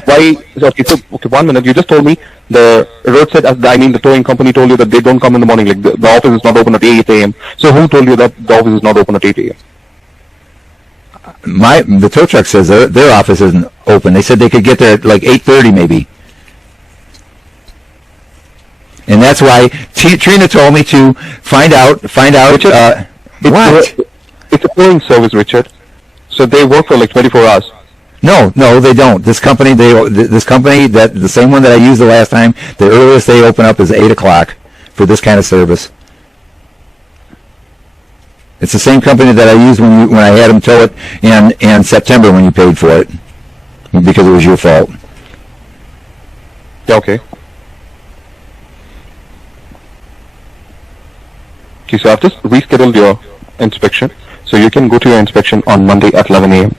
why? Okay, so 1 minute. You just told me the roadside. The towing company told you that they don't come in the morning. Like the office is not open at 8 a.m. So who told you that the office is not open at 8 a.m.? The tow truck says their office isn't open. They said they could get there at like 8:30 maybe. And that's why Trina told me to find out. Richard, What? It's a towing service, Richard. So they work for like 24 hours. No, they don't. This company, that the same one that I used the last time, the earliest they open up is 8 o'clock for this kind of service. It's the same company that I used when I had them tow it in September when you paid for it because it was your fault. Okay. Okay, so I've just rescheduled your inspection, so you can go to your inspection on Monday at 11 a.m.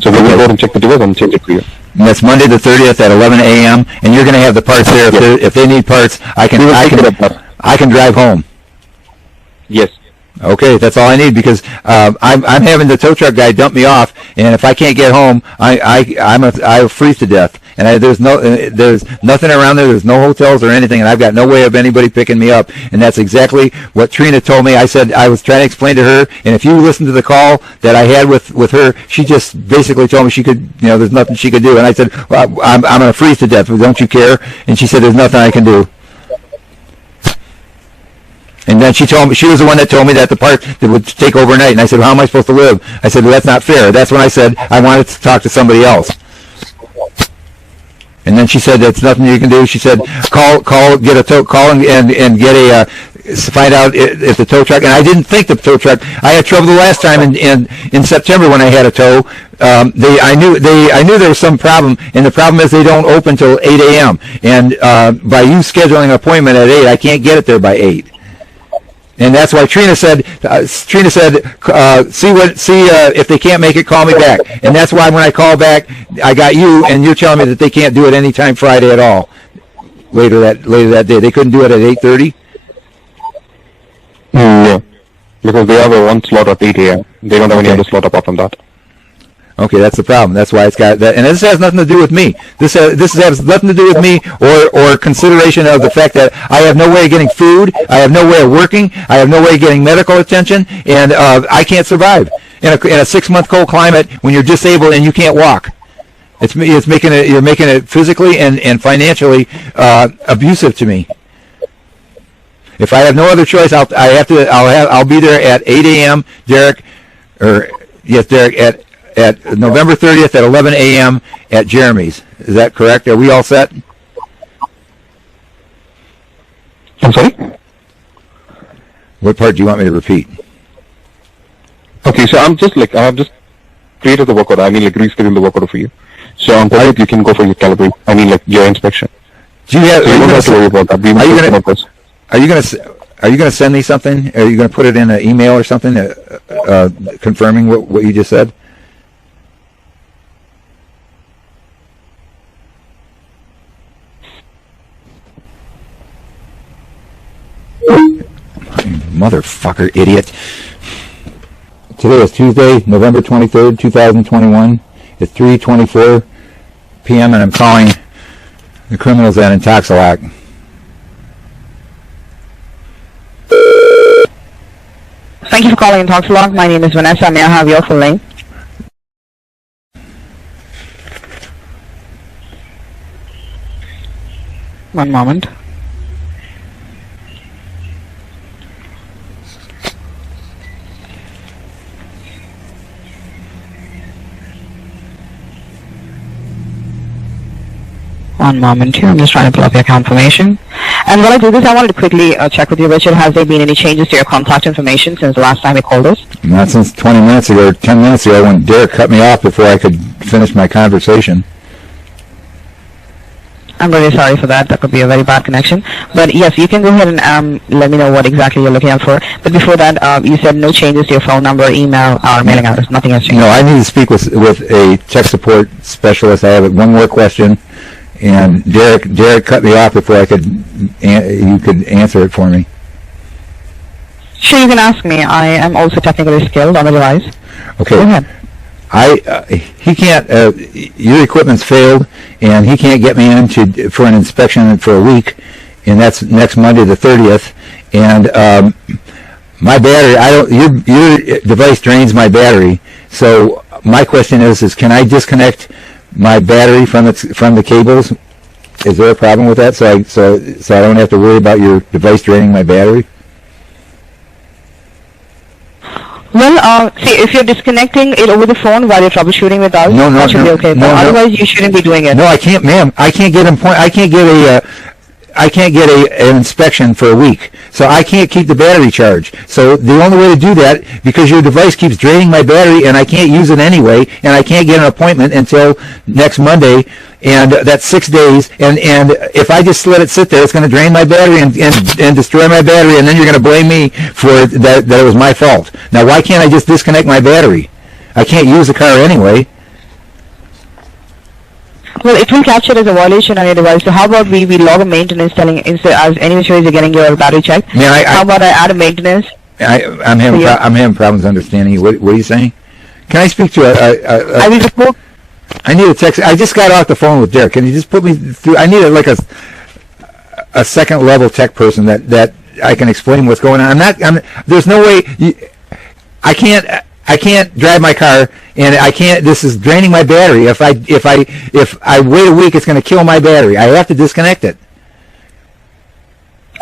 So we will go and check the device and change it for you. And that's Monday the 30th at 11 a.m. And you're going to have the parts there. If they need parts, I can drive home. Yes. Okay, that's all I need because I'm having the tow truck guy dump me off, and if I can't get home, I freeze to death. And there's nothing around there. There's no hotels or anything, and I've got no way of anybody picking me up. And that's exactly what Trina told me. I said I was trying to explain to her, and if you listen to the call that I had with her, she just basically told me she could, there's nothing she could do. And I said, well, I'm going to freeze to death. Don't you care? And she said, there's nothing I can do. And then she was the one that told me that the part that would take overnight. And I said, well, how am I supposed to live? I said, well, that's not fair. That's when I said I wanted to talk to somebody else. And then she said, that's nothing you can do. She said, call and get find out if the tow truck, and I didn't think the tow truck, I had trouble the last time in September when I had a tow. I knew there was some problem, and the problem is they don't open till 8 a.m. And by you scheduling an appointment at 8, I can't get it there by 8. And that's why Trina said, see if they can't make it, call me back. And that's why when I call back, I got you, and you're telling me that they can't do it anytime Friday at all. Later that day, they couldn't do it at 8:30. Yeah, because they have one slot at 8 a.m. They don't have any other slot apart from that. Okay, that's the problem. That's why it's got that, and this has nothing to do with me. This has nothing to do with me or consideration of the fact that I have no way of getting food, I have no way of working, I have no way of getting medical attention, and I can't survive in a 6-month cold climate when you're disabled and you can't walk. You're making it physically and financially abusive to me. If I have no other choice, I'll be there at 8 a.m. Derek, at November 30th at 11 a.m. at Jeremy's. Is that correct? Are we all set? I'm sorry? What part do you want me to repeat? Okay, so I've just created the work order. Rescheduled the work order for you. So on that you can go for your calibrate. Your inspection. Do you have? So you don't have to worry about that. Are you going to send me something? Are you going to put it in an email or something confirming what you just said? Motherfucker, idiot. Today is Tuesday, November 23rd, 2021. It's 3:24 p.m. and I'm calling the criminals at Interlock. Thank you for calling Interlock. My name is Vanessa. May I have your full name? One moment. One moment here. I'm just trying to pull up your confirmation. And while I do this, I wanted to quickly check with you, Richard. Has there been any changes to your contact information since the last time you called us? Not since 20 minutes ago, 10 minutes ago, when Derek cut me off before I could finish my conversation. I'm really sorry for that. That could be a very bad connection. But yes, you can go ahead and let me know what exactly you're looking out for. But before that, you said no changes to your phone number, email, or mailing address. Nothing has changed. No, I need to speak with a tech support specialist. I have one more question. And Derek cut me off before you could answer it for me. Sure, you can ask me. I am also technically skilled on the device. Okay. Go ahead. He can't. Your equipment's failed, and he can't get me in for an inspection for a week, and that's next Monday the 30th. And my battery, your device drains my battery. So my question is can I disconnect my battery from the cables? Is there a problem with that? So I don't have to worry about your device draining my battery? Well, see, if you're disconnecting it over the phone while you're troubleshooting with us, that should be okay. But otherwise, you shouldn't be doing it. No, I can't, ma'am. I can't get an inspection for a week, so I can't keep the battery charged. So the only way to do that, because your device keeps draining my battery and I can't use it anyway, and I can't get an appointment until next Monday, and that's 6 days. And if I just let it sit there, it's going to drain my battery and destroy my battery, and then you're going to blame me for that it was my fault. Now, why can't I just disconnect my battery? I can't use the car anyway. Well, it will capture as a violation on your device. So how about we log a maintenance telling instead as any ways you're getting your battery checked? How about I add a maintenance? I'm having problems understanding you. What are you saying? Can I speak to I will report. I need a text. I just got off the phone with Derek. Can you just put me through? I need a second level tech person that I can explain what's going on. There's no way. I can't drive my car, and I can't. This is draining my battery. If I wait a week, it's going to kill my battery. I have to disconnect it.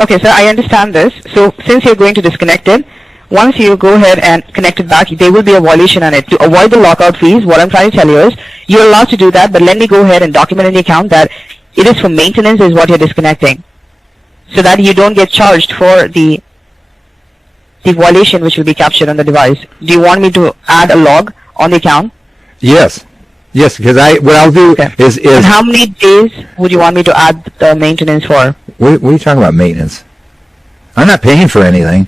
Okay, sir, I understand this. So since you're going to disconnect it, once you go ahead and connect it back, there will be a violation on it. To avoid the lockout fees, what I'm trying to tell you is you're allowed to do that, but let me go ahead and document in the account that it is for maintenance is what you're disconnecting, so that you don't get charged for the violation which will be captured on the device. Do you want me to add a log on the account? Yes, because what I'll do is. And how many days would you want me to add the maintenance for? What are you talking about, maintenance? I'm not paying for anything.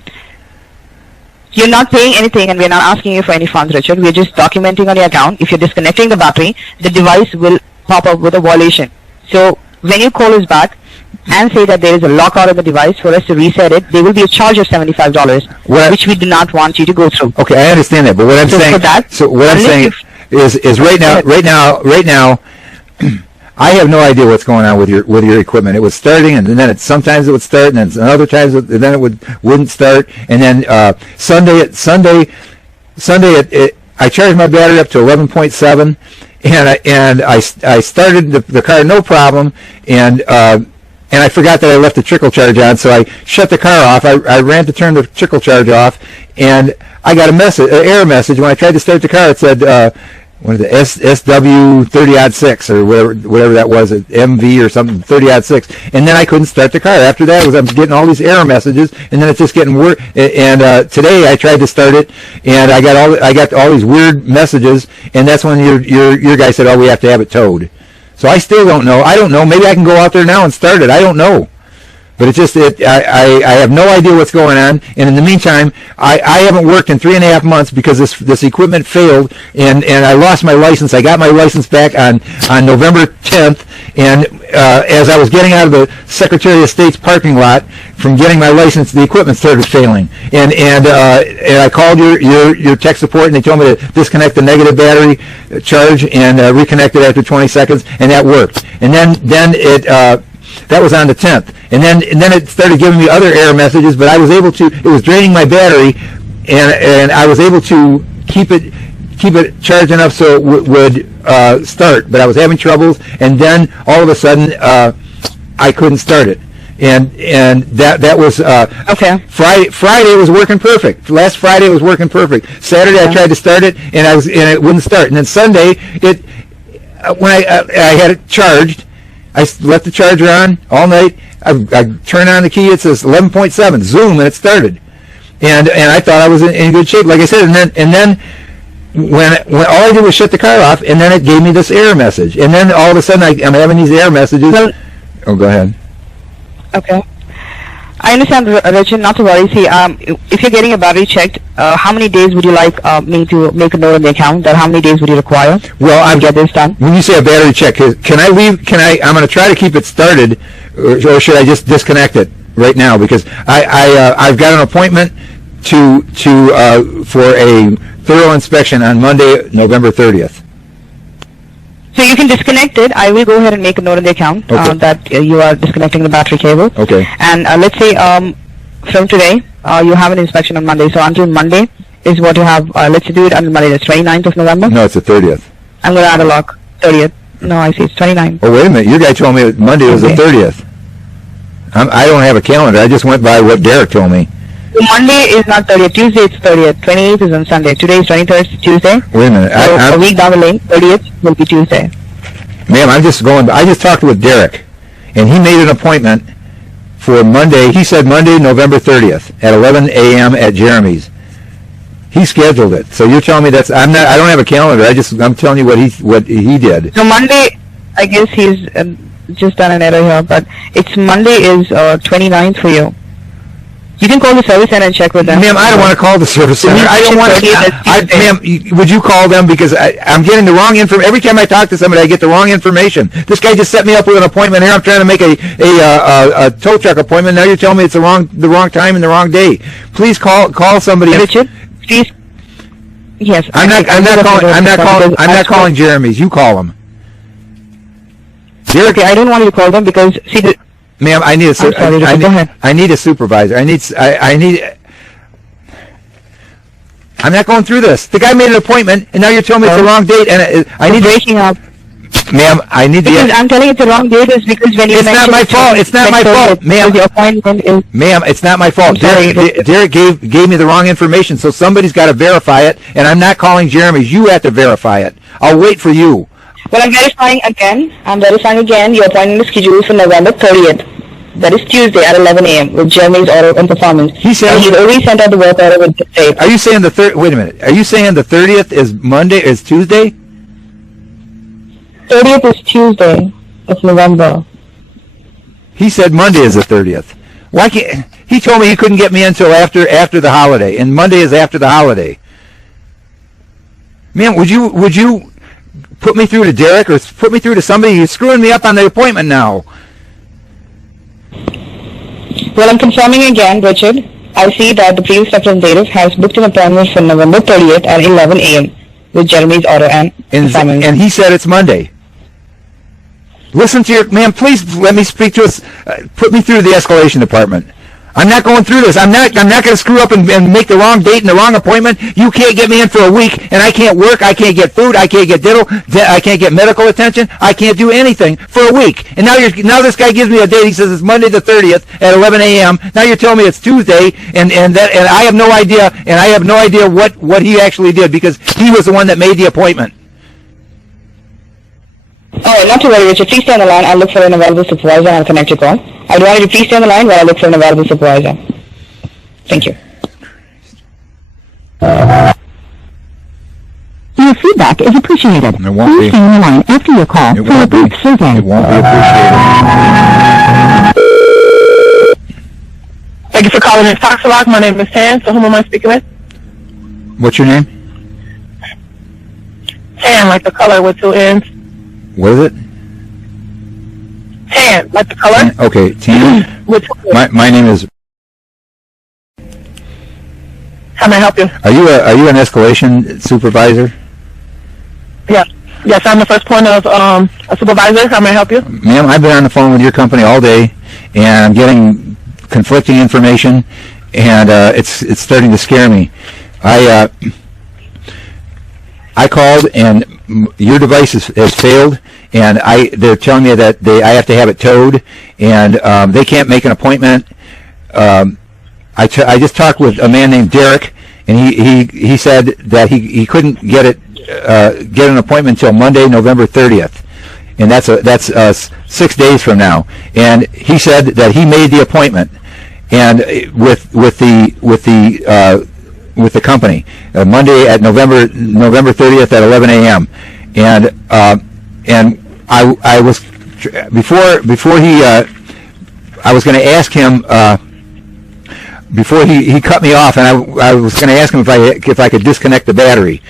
You're not paying anything, and we're not asking you for any funds, Richard. We're just documenting on your account. If you're disconnecting the battery, the device will pop up with a violation. So when you call us back and say that there is a lockout on the device for us to reset it, there will be a charge of $75, which we do not want you to go through. Okay, I understand that, but what I'm saying is right now, I have no idea what's going on with your equipment. It was starting, and then sometimes it would start, and then other times then it wouldn't start, and then Sunday I charged my battery up to 11.7, and I started the car no problem, and I forgot that I left the trickle charge on, so I shut the car off. I ran to turn the trickle charge off, and I got an error message. When I tried to start the car, it said what is it, SW 30-6 or whatever that was, MV or something, 30-6, and then I couldn't start the car. After that, I'm getting all these error messages, and then it's just getting worse. And today I tried to start it, and I got all these weird messages, and that's when your guy said, "Oh, we have to have it towed." So I still don't know. I don't know. Maybe I can go out there now and start it. I don't know. But it's just I have no idea what's going on, and in the meantime, I haven't worked in 3.5 months because this equipment failed, and I lost my license. I got my license back on November 10th, and as I was getting out of the Secretary of State's parking lot from getting my license, the equipment started failing, and I called your tech support, and they told me to disconnect the negative battery charge and reconnect it after 20 seconds, and that worked. And then it. That was on the 10th, and then it started giving me other error messages. But I was able to. It was draining my battery, and I was able to keep it charged enough so it would start. But I was having troubles, and then all of a sudden I couldn't start it, and that was okay. Friday was working perfect. Last Friday it was working perfect. Saturday I tried to start it, and it wouldn't start. And then Sunday when I had it charged. I left the charger on all night. I turned on the key. It says 11.7 zoom, and it started. And I thought I was in good shape, like I said. And then when all I did was shut the car off, and then it gave me this error message. And then all of a sudden I'm having these error messages. Well, go ahead. Okay. I understand, Richard, not to worry. See, if you're getting a battery checked, how many days would you like me to make a note on the account? That how many days would you require to get this done? When you say a battery check, can I leave? I'm going to try to keep it started, or should I just disconnect it right now? Because I've got an appointment for a thorough inspection on Monday, November 30th. So you can disconnect it. I will go ahead and make a note in the account that you are disconnecting the battery cable. Okay. And let's say from today, you have an inspection on Monday. So until Monday is what you have. Let's do it until Monday. That's 29th of November. No, it's the 30th. I'm going to add a lock. 30th. No, I see. It's 29th. Oh, wait a minute. Your guy told me Monday was the 30th. I don't have a calendar. I just went by what Derek told me. Monday is not 30th. Tuesday it's 30th. 28th is on Sunday. Today is 23rd, Tuesday. Wait a minute. So a week down the lane, 30th will be Tuesday. Ma'am, I just talked with Derek, and he made an appointment for Monday. He said Monday, November 30th at 11 a.m. at Jeremy's. He scheduled it. So you're telling me I don't have a calendar. I'm telling you what he did. So Monday, I guess he's just done an error here, but it's Monday is 29th for you. You can call the service center and check with them. Ma'am, I don't want to call the service center. I don't want to. Ma'am, would you call them, because I'm getting the wrong information. Every time I talk to somebody, I get the wrong information. This guy just set me up with an appointment here. I'm trying to make a tow truck appointment. Now you're telling me it's the wrong time and the wrong day. Please call somebody. Richard, please. Yes. I'm not calling Jeremy's. You call them. Okay, I don't want you to call them because see. Ma'am, I need I need a supervisor. I need. I'm not going through this. The guy made an appointment, and now you're telling me it's the wrong date, and I need breaking up. Ma'am, I need because I'm telling you it's the wrong date is because when you. It's not my fault. It's not my fault, ma'am. The appointment is. Ma'am, it's not my fault. Derek gave me the wrong information, so somebody's got to verify it, and I'm not calling Jeremy's. You have to verify it. I'll wait for you. Well, I'm verifying again. Your appointment is scheduled for November 30th. That is Tuesday at 11 a.m. with Jeremy's Auto and Performance. He said he's already sent out the work order with the date. Are you saying wait a minute. Are you saying the 30th is Monday, is Tuesday? 30th is Tuesday of November. He said Monday is the 30th. Why can't he told me he couldn't get me until after the holiday, and Monday is after the holiday. Man, would you put me through to Derek or put me through to somebody? You're screwing me up on the appointment now. Well, I'm confirming again, Richard. I see that the previous representative has booked an appointment for November 30th at 11 a.m. with Jeremy's Auto and Performance. And he said it's Monday. Listen to your man. Please let me speak to us. Put me through the escalation department. I'm not going through this. I'm not going to screw up and make the wrong date and the wrong appointment. You can't get me in for a week, and I can't work. I can't get food. I can't get I can't get medical attention. I can't do anything for a week. And now this guy gives me a date. He says it's Monday the 30th at 11 a.m. Now you're telling me it's Tuesday, and I have no idea. And I have no idea what he actually did, because he was the one that made the appointment. Oh, not to worry, Richard. Please stay on the line. I'll look for an available supervisor and I'll connect your call. I want you to please stay on the line while I look for an available supervisor. Thank you. Your feedback is appreciated. It won't Please be. stay on the line after your call for a brief survey. It won't be appreciated. Thank you for calling in Toxalog. My name is Tan. So whom am I speaking with? What's your name? Tan, like the color with two N's. What is it? Tan, like the color. Okay, Tan. With two N's. My name is. How may I help you? Are you an escalation supervisor? Yes. Yes, I'm the first point of a supervisor. How may I help you? Ma'am, I've been on the phone with your company all day, and I'm getting conflicting information, and it's starting to scare me. I called, and your device has failed, and they're telling me that I have to have it towed, and they can't make an appointment. I just talked with a man named Derek, and he said that he couldn't get an appointment until Monday, November 30th, and that's 6 days from now. And he said that he made the appointment, and with the company Monday at November 30th at 11 a.m. And I was before he I was going to ask him. Before he cut me off, and I was going to ask him if I could disconnect the battery,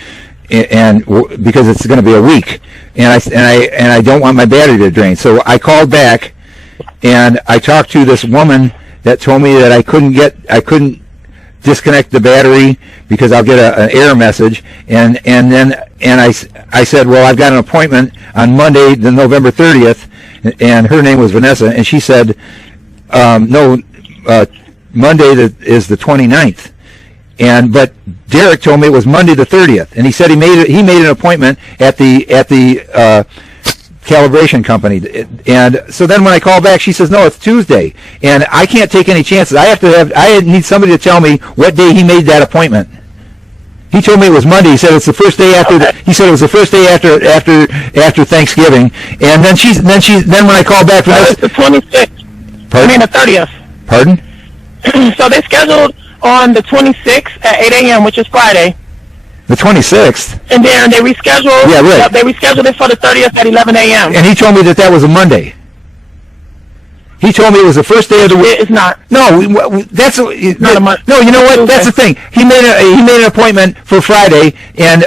and because it's going to be a week, and I don't want my battery to drain. So I called back, and I talked to this woman that told me that I couldn't disconnect the battery because I'll get an error message, and I said, well, I've got an appointment on Monday, the November 30th, and her name was Vanessa, and she said, no, Monday is the 29th. But Derek told me it was Monday the 30th, and he said he made an appointment at the calibration company. And so then when I call back, she says, no, it's Tuesday, and I can't take any chances. I need somebody to tell me what day he made that appointment. He told me it was Monday. He said it's the first day after. He said it was the first day after Thanksgiving. And then when I called back, it's the 26th. Pardon? I mean the 30th. Pardon? So they scheduled on the 26th at 8 a.m., which is Friday. The 26th. And then they rescheduled. Yeah, right. They rescheduled it for the 30th at 11 a.m. And he told me that was a Monday. He told me it was the first day of the week. It's not. No, that's not a month. No, you know what? That's the thing. He made an appointment for Friday and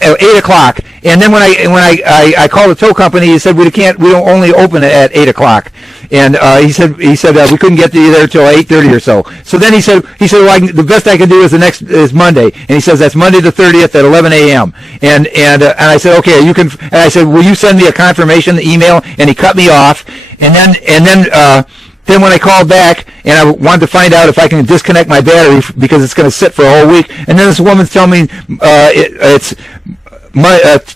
at 8 o'clock. And then when I called the tow company, he said we don't only open it at 8 o'clock. And he said we couldn't get you there till 8:30 or so. So then he said well, the best I can do is Monday. And he says that's Monday the 30th at 11 a.m. And I said okay, you can. And I said, will you send me a confirmation email? And he cut me off. And then when I called back and I wanted to find out if I can disconnect my battery because it's going to sit for a whole week, and then this woman's telling me it's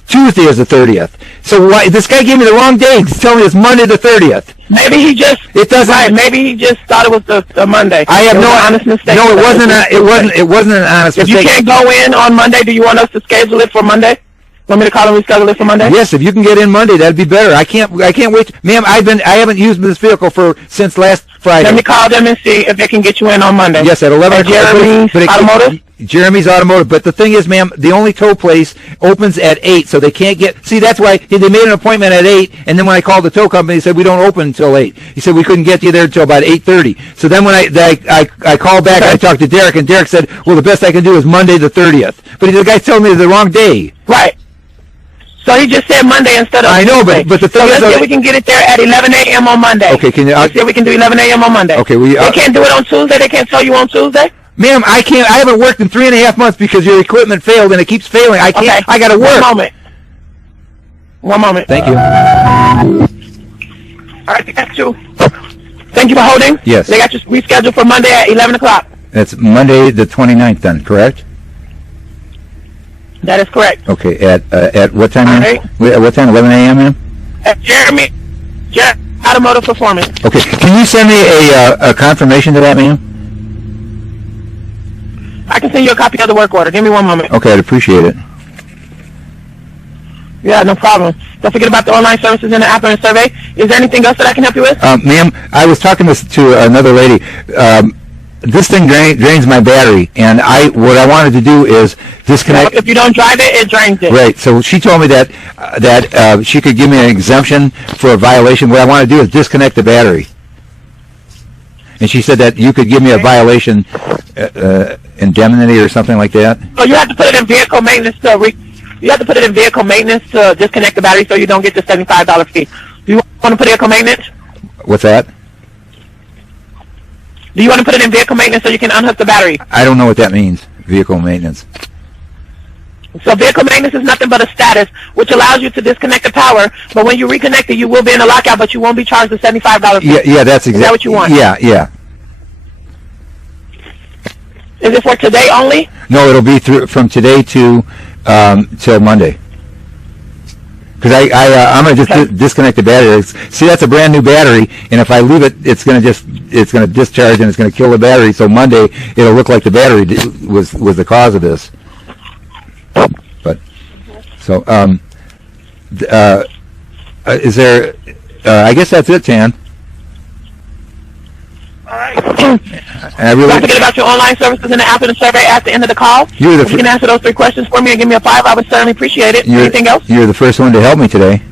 Tuesday is the 30th. So this guy gave me the wrong day. He's telling me it's Monday the 30th. Maybe he just. It doesn't. Right. Maybe he just thought it was the Monday. I have no honest mistake. No, it wasn't. It wasn't an honest mistake. If you can't go in on Monday, do you want us to schedule it for Monday? Want me to call and reschedule it for Monday? Yes, if you can get in Monday, that'd be better. I can't wait, ma'am. I haven't used this vehicle since last Friday. Let me call them and see if they can get you in on Monday. Yes, at 11 o'clock. Jeremy's Automotive? Jeremy's Automotive. But the thing is, ma'am, the only tow place opens at 8, so they can't get. See, that's why they made an appointment at 8, and then when I called the tow company, they said we don't open until 8. He said we couldn't get you there until about 8:30. So then when I called back, I talked to Derek, and Derek said, well, the best I can do is Monday the 30th. But the guy's telling me the wrong day. Right. So he just said Monday instead of I know, Tuesday. but the thing is, let's see if we can get it there at 11 a.m. on Monday. Okay, can you? Let's see if we can do 11 a.m. on Monday. Okay, they can't do it on Tuesday. They can't tell you on Tuesday. Ma'am, I can't. I haven't worked in 3.5 months because your equipment failed and it keeps failing. I can't. Okay. I got to work. One moment. Thank you. All right, they got you. Thank you for holding. Yes. They got you rescheduled for Monday at 11 o'clock. That's Monday the 29th then, correct? That is correct. Okay, at what time, ma'am? Right. At what time, 11 a.m., ma'am? At Jeremy Automotive Performance. Okay, can you send me a confirmation to that, ma'am? I can send you a copy of the work order. Give me one moment. Okay, I'd appreciate it. Yeah, no problem. Don't forget about the online services and the app and survey. Is there anything else that I can help you with? Ma'am, I was talking to another lady. This thing drains my battery, and what I wanted to do is disconnect. If you don't drive it, it drains it. Right. So she told me that she could give me an exemption for a violation. What I want to do is disconnect the battery. And she said that you could give me a violation indemnity or something like that. So you have to put it in vehicle maintenance you have to put it in vehicle maintenance to disconnect the battery so you don't get the $75 fee. Do you want to put vehicle maintenance? What's that? Do you want to put it in vehicle maintenance so you can unhook the battery? I don't know what that means, vehicle maintenance. So vehicle maintenance is nothing but a status which allows you to disconnect the power, but when you reconnect it, you will be in a lockout, but you won't be charged the $75 fee. Yeah, that's exactly. Is that what you want? Yeah. Is it for today only? No, it'll be from today to till Monday. Because I'm gonna just disconnect the battery. See, that's a brand new battery, and if I leave it, it's gonna discharge and it's gonna kill the battery. So Monday, it'll look like the battery was the cause of this. But so is there? I guess that's it, Tan. All right. Don't forget about your online services and the app and the survey at the end of the call. If you can answer those 3 questions for me and give me a 5, I would certainly appreciate it. Anything else? You're the first one to help me today.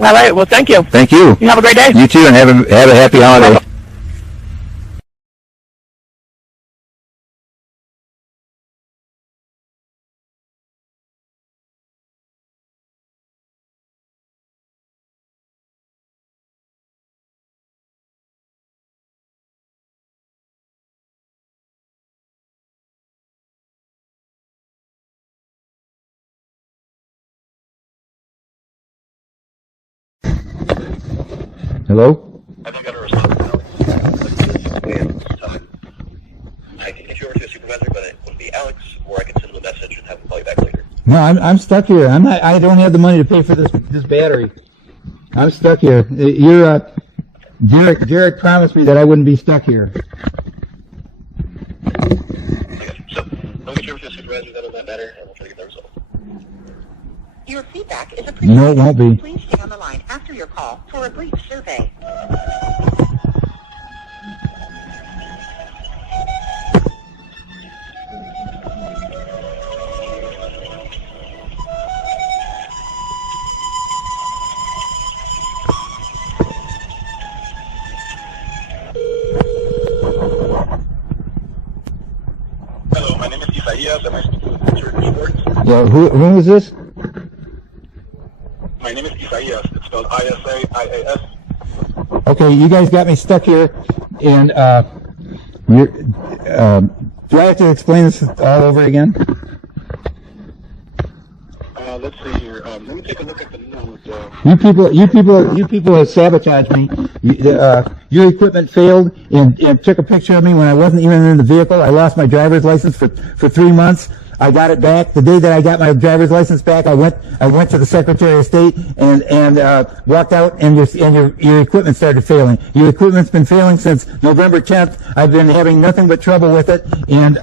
All right. Well, thank you. Thank you. You have a great day. You too, and have a happy holiday. Hello? I think I got a response now. I can get you over to a supervisor, but it would be Alex, or I can send him a message and have him call you back later. No, I'm stuck here. I don't have the money to pay for this battery. I'm stuck here. Derek promised me that I wouldn't be stuck here. Okay, so I'll get you over to a supervisor, that'll matter, and we'll try to get that resolved. Your feedback is appreciated. No, it won't be. Please stay on the line after your call for a brief survey. Hello, my name is Isaias. Am I speaking with Mr. Schwartz? Yeah, who is this? My name is Isaias. It's spelled I-S-A-I-A-S. Okay, you guys got me stuck here, and do I have to explain this all over again? Let's see here. Let me take a look at the note. You people have sabotaged me. Your equipment failed and took a picture of me when I wasn't even in the vehicle. I lost my driver's license for 3 months. I got it back. The day that I got my driver's license back, I went to the Secretary of State and walked out, and your equipment started failing. Your equipment's been failing since November 10th. I've been having nothing but trouble with it, and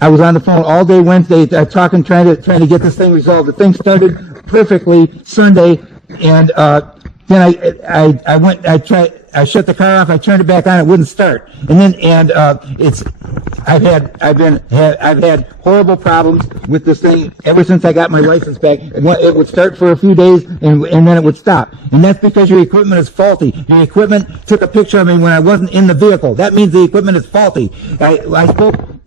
I was on the phone all day Wednesday, talking, trying to get this thing resolved. The thing started perfectly Sunday, and then I shut the car off. I turned it back on. It wouldn't start. I've had horrible problems with this thing ever since I got my license back. It would start for a few days, and then it would stop. And that's because your equipment is faulty. Your equipment took a picture of me when I wasn't in the vehicle. That means the equipment is faulty.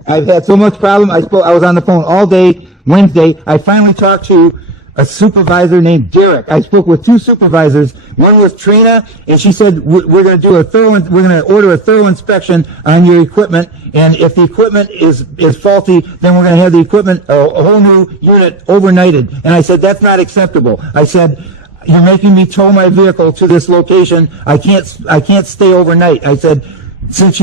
I've had so much problem. I was on the phone all day Wednesday. I finally talked to a supervisor named Derek. I spoke with 2 supervisors. One was Trina, and she said we're going to order a thorough inspection on your equipment, and if the equipment is faulty, then we're going to have the equipment, a whole new unit, overnighted. And I said that's not acceptable. I said, you're making me tow my vehicle to this location. I can't stay overnight. I said, since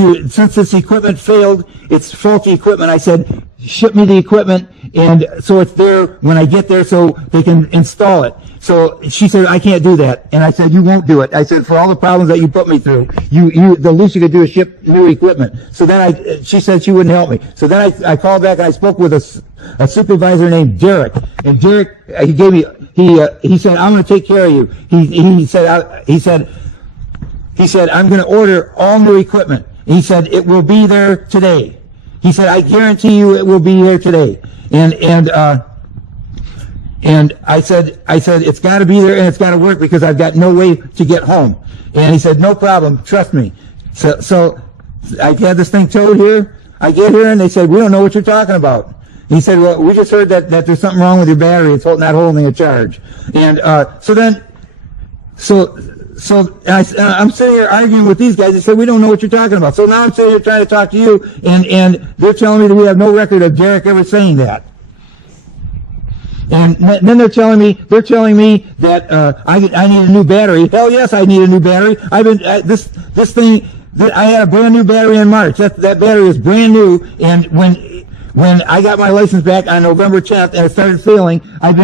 this equipment failed, it's faulty equipment. I said, ship me the equipment, and so it's there when I get there, so they can install it. So she said, I can't do that, and I said, you won't do it. I said, for all the problems that you put me through, the least you could do is ship new equipment. So then she said she wouldn't help me. So then I called back and I spoke with a supervisor named Derek, and Derek he said, I'm going to take care of you. He said, I'm going to order all new equipment. He said, it will be there today. He said, I guarantee you it will be here today. And I said, it's got to be there and it's got to work because I've got no way to get home. And he said, no problem, trust me. So I had this thing towed here. I get here and they said, we don't know what you're talking about. He said, well, we just heard that there's something wrong with your battery. It's not holding a charge. And So I'm sitting here arguing with these guys. They said, we don't know what you're talking about. So now I'm sitting here trying to talk to you, and they're telling me that we have no record of Derek ever saying that. And then they're telling me that I need a new battery. Hell yes, I need a new battery. This thing, I had a brand new battery in March. That battery is brand new, and when I got my license back on November 10th and it started failing, I've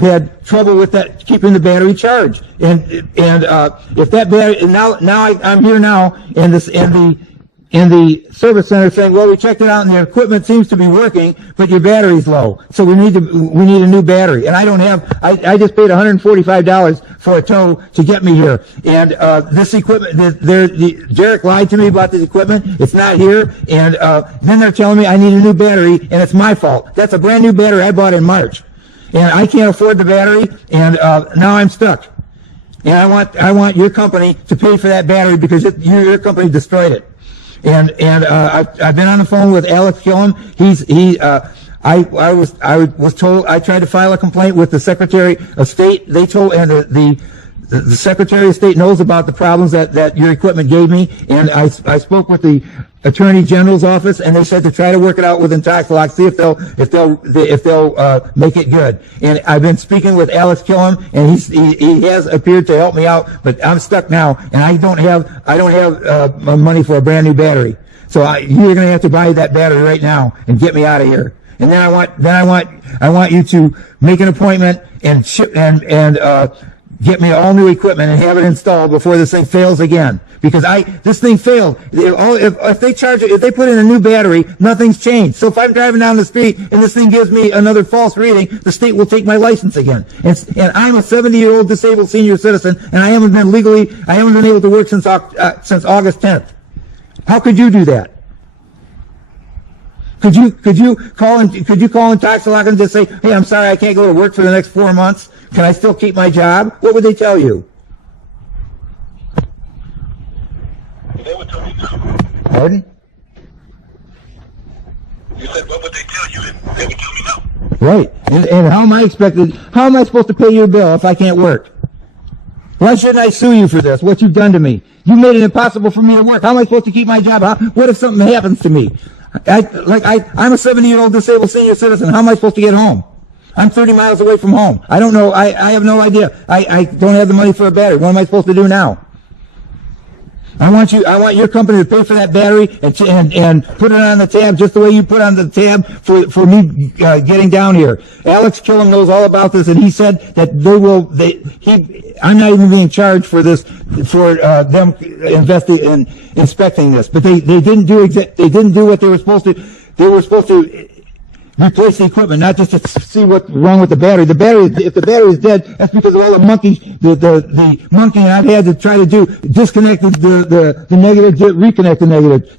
had trouble with that, keeping the battery charged. And if that battery, and now I'm here now, and the service center saying, well, we checked it out and the equipment seems to be working, but your battery's low. So we need a new battery. And I just paid $145 for a tow to get me here. And this equipment, Derek lied to me about this equipment. It's not here. And then they're telling me I need a new battery, and it's my fault. That's a brand new battery I bought in March. And I can't afford the battery, and now I'm stuck. And I want your company to pay for that battery because your company destroyed it. And I've been on the phone with Alex Gillum. I was told, I tried to file a complaint with the Secretary of State. They told, and the the Secretary of State knows about the problems that your equipment gave me, and I spoke with the Attorney General's office, and they said to try to work it out with interlock, see if they'll make it good. And I've been speaking with Alex Killam, and he has appeared to help me out, but I'm stuck now, and I don't have money for a brand new battery. So you're going to have to buy that battery right now and get me out of here. And then I want you to make an appointment and ship and get me all new equipment and have it installed before this thing fails again. Because this thing failed. If they put in a new battery, nothing's changed. So if I'm driving down the street and this thing gives me another false reading, the state will take my license again. And I'm a 70-year-old disabled senior citizen, and I haven't been able to work since August 10th. How could you do that? Could you call interlock and just say, hey, I'm sorry, I can't go to work for the next 4 months. Can I still keep my job? What would they tell you? They would tell you no. Pardon? You said, what would they tell you? And they would tell me no. Right. And how am I supposed to pay your bill if I can't work? Why shouldn't I sue you for this? What you've done to me? You made it impossible for me to work. How am I supposed to keep my job? What if something happens to me? I'm a 70-year-old disabled senior citizen. How am I supposed to get home? I'm 30 miles away from home. I don't know. I have no idea. I don't have the money for a battery. What am I supposed to do now? I want your company to pay for that battery and put it on the tab just the way you put on the tab for me getting down here. Alex Killam knows all about this, and he said that I'm not even being charged for this, for them inspecting this, but they didn't do what they were supposed to. They were supposed to replace the equipment, not just to see what's wrong with the battery. If the battery is dead, that's because of all the monkey, the monkeying I've had to try to do, disconnect the negative, reconnect the negative.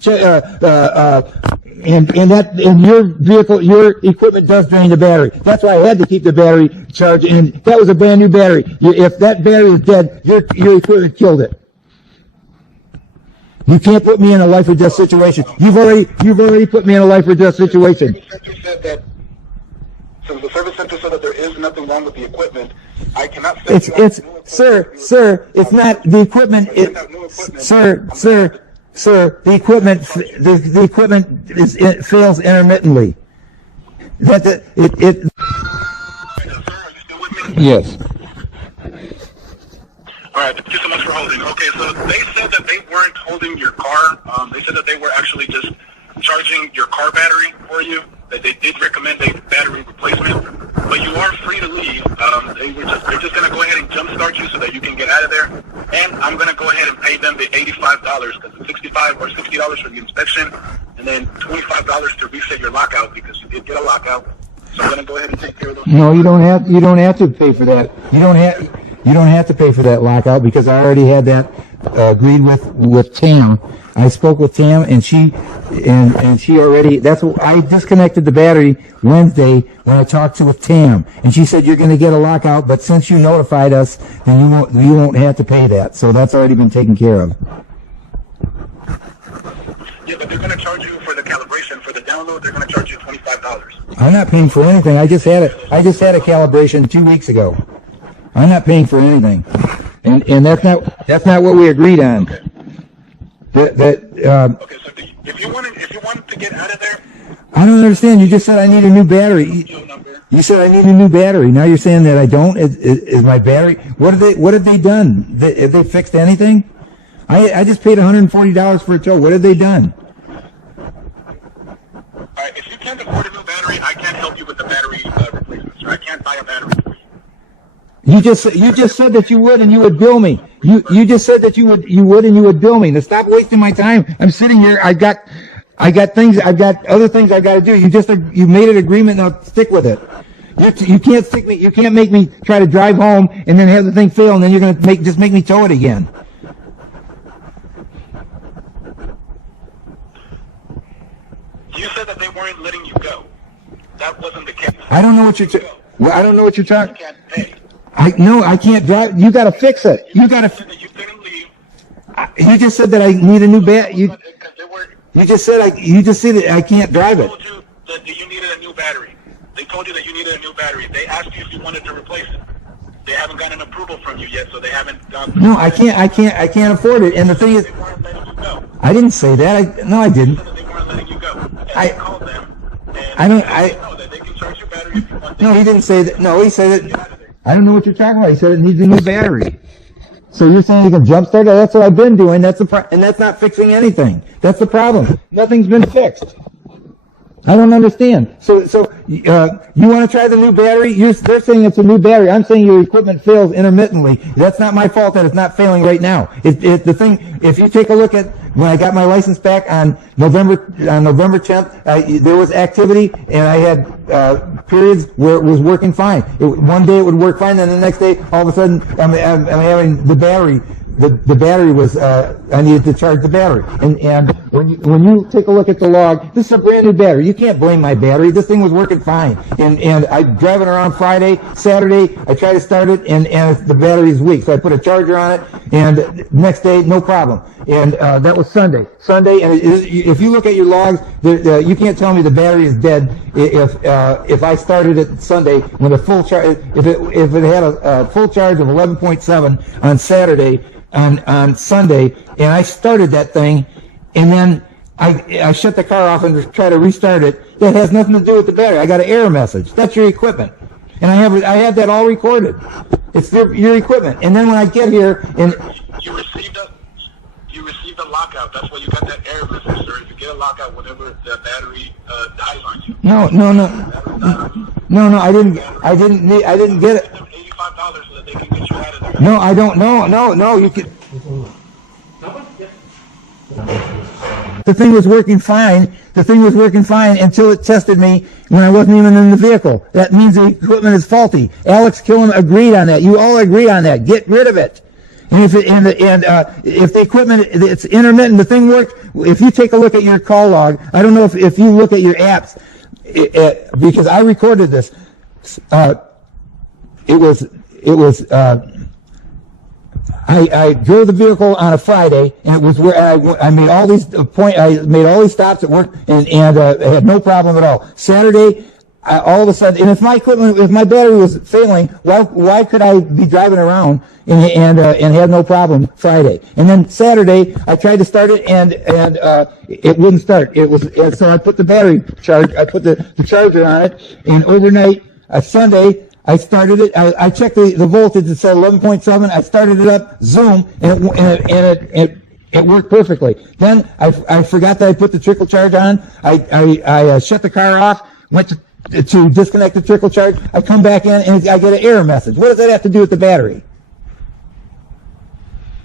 And your vehicle, your equipment does drain the battery. That's why I had to keep the battery charged, and that was a brand new battery. If that battery is dead, your equipment killed it. You can't put me in a life or death situation. You've already put me in a life or death situation. The service center said that there is nothing wrong with the equiment. I cannot say Sir, it's not the equipment. Sir, the equipment fails intermittently. Sir, are you still with me? Yes. All right, thank you so much for holding. Okay, so they said that they weren't holding your car. They said that they were actually just charging your car battery for you, that they did recommend a battery replacement, but you are free to leave. They're just going to go ahead and jumpstart you so that you can get out of there, and I'm going to go ahead and pay them the $85, because it's $65 or $60 for the inspection, and then $25 to reset your lockout, because you did get a lockout. So I'm going to go ahead and take care of those. No, you don't have to pay for that. You don't have to pay for that lockout, because I already had that agreed with Tam. I spoke with Tam, and she already. I disconnected the battery Wednesday when I talked with Tam, and she said you're going to get a lockout, but since you notified us, then you won't have to pay that. So that's already been taken care of. Yeah, but they're going to charge you for the calibration. For the download, they're going to charge you $25. I'm not paying for anything. I just had a calibration 2 weeks ago. I'm not paying for anything, and that's not what we agreed on. Okay, so if you wanted to get out of there, I don't understand. You just said I need a new battery. You said I need a new battery. Now you're saying that I don't. Is my battery? What have they done? Have they fixed anything? I just paid $140 for a tow. What have they done? All right, if you can't afford a new battery, I can't help you with the battery replacement, sir. I can't buy a battery for you. You just said that you would and you would bill me. You just said that you would and you would bill me. Now stop wasting my time. I'm sitting here. I've got other things I've got to do. You made an agreement. Now stick with it. You can't stick me. You can't make me try to drive home and then have the thing fail and then you're going to make me tow it again. You said that they weren't letting you go. That wasn't the case. I don't know what you're talking. You can't pay. I can't drive. You got to fix it. You couldn't leave. You just said that I need a new battery. You just said that I can't drive it. They told you that you needed a new battery. They told you that you needed a new battery. They asked you if you wanted to replace it. they haven't gotten approval from you yet, so they haven't done. No, I can't afford it. And the thing is, They weren't letting you go. I didn't say that. No, I didn't. They weren't letting you go. And I called them. And I don't- they I- know that they can charge your battery if you want. No, he didn't say that. No, he said it. I don't know what you're talking about. He said it needs a new battery. So you're saying you can jumpstart it? That's what I've been doing. And that's not fixing anything. That's the problem. Nothing's been fixed. I don't understand. So you want to try the new battery? They're saying it's a new battery. I'm saying your equipment fails intermittently. That's not my fault that it's not failing right now. The thing, if you take a look at when I got my license back on November 10th, there was activity, and I had periods where it was working fine. One day it would work fine, and the next day, all of a sudden, I'm having the battery. The battery was, I needed to charge the battery. And when you take a look at the log, this is a brand new battery. You can't blame my battery. This thing was working fine. And I'm driving around Friday, Saturday, I try to start it, and the battery is weak. So I put a charger on it, and next day, no problem. And that was Sunday. And if you look at your logs, you can't tell me the battery is dead if I started it Sunday with a full charge. If it had a full charge of 11.7 on Saturday, on Sunday, and I started that thing, and then I shut the car off and try to restart it. That has nothing to do with the battery. I got an error message. That's your equipment, and I have that all recorded. It's your equipment. And then when I get here, and You received a lockout. That's why you got that error message, sir. You get a lockout whenever the battery dies on you. no, I didn't get it. $85 so that they can get you out of there. No, I don't. No. You can. The thing was working fine. Until it tested me when I wasn't even in the vehicle. That means the equipment is faulty. Alex Killam agreed on that. You all agree on that. Get rid of it. And if the equipment, it's intermittent, the thing works. If you take a look at your call log, I don't know if you look at your apps, because I recorded this. I drove the vehicle on a Friday, and it was where I made all these stops at work, and I had no problem at all. Saturday, all of a sudden, and if my battery was failing, why could I be driving around and have no problem Friday? And then Saturday, I tried to start it, and it wouldn't start. So I put the battery charge, I put the charger on it, and overnight, Sunday, I started it. I checked the voltage. It said 11.7. I started it up, zoom, and it worked perfectly. Then I forgot that I put the trickle charge on. I shut the car off. Went to disconnect the trickle charge. I come back in and I get an error message. What does that have to do with the battery?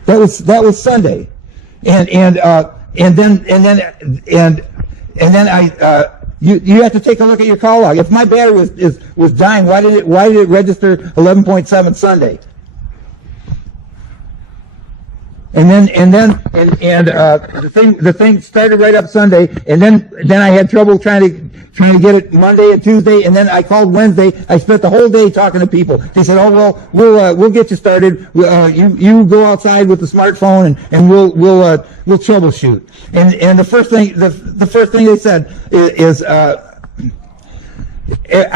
That was Sunday, and then I. You have to take a look at your call log. If my battery was dying, why did it register 11.7 Sunday? And the thing started right up Sunday, and then I had trouble trying to get it Monday and Tuesday, and then I called Wednesday. I spent the whole day talking to people. They said, "Oh well, we'll get you started. You go outside with the smartphone, and we'll troubleshoot." And the first thing they said is I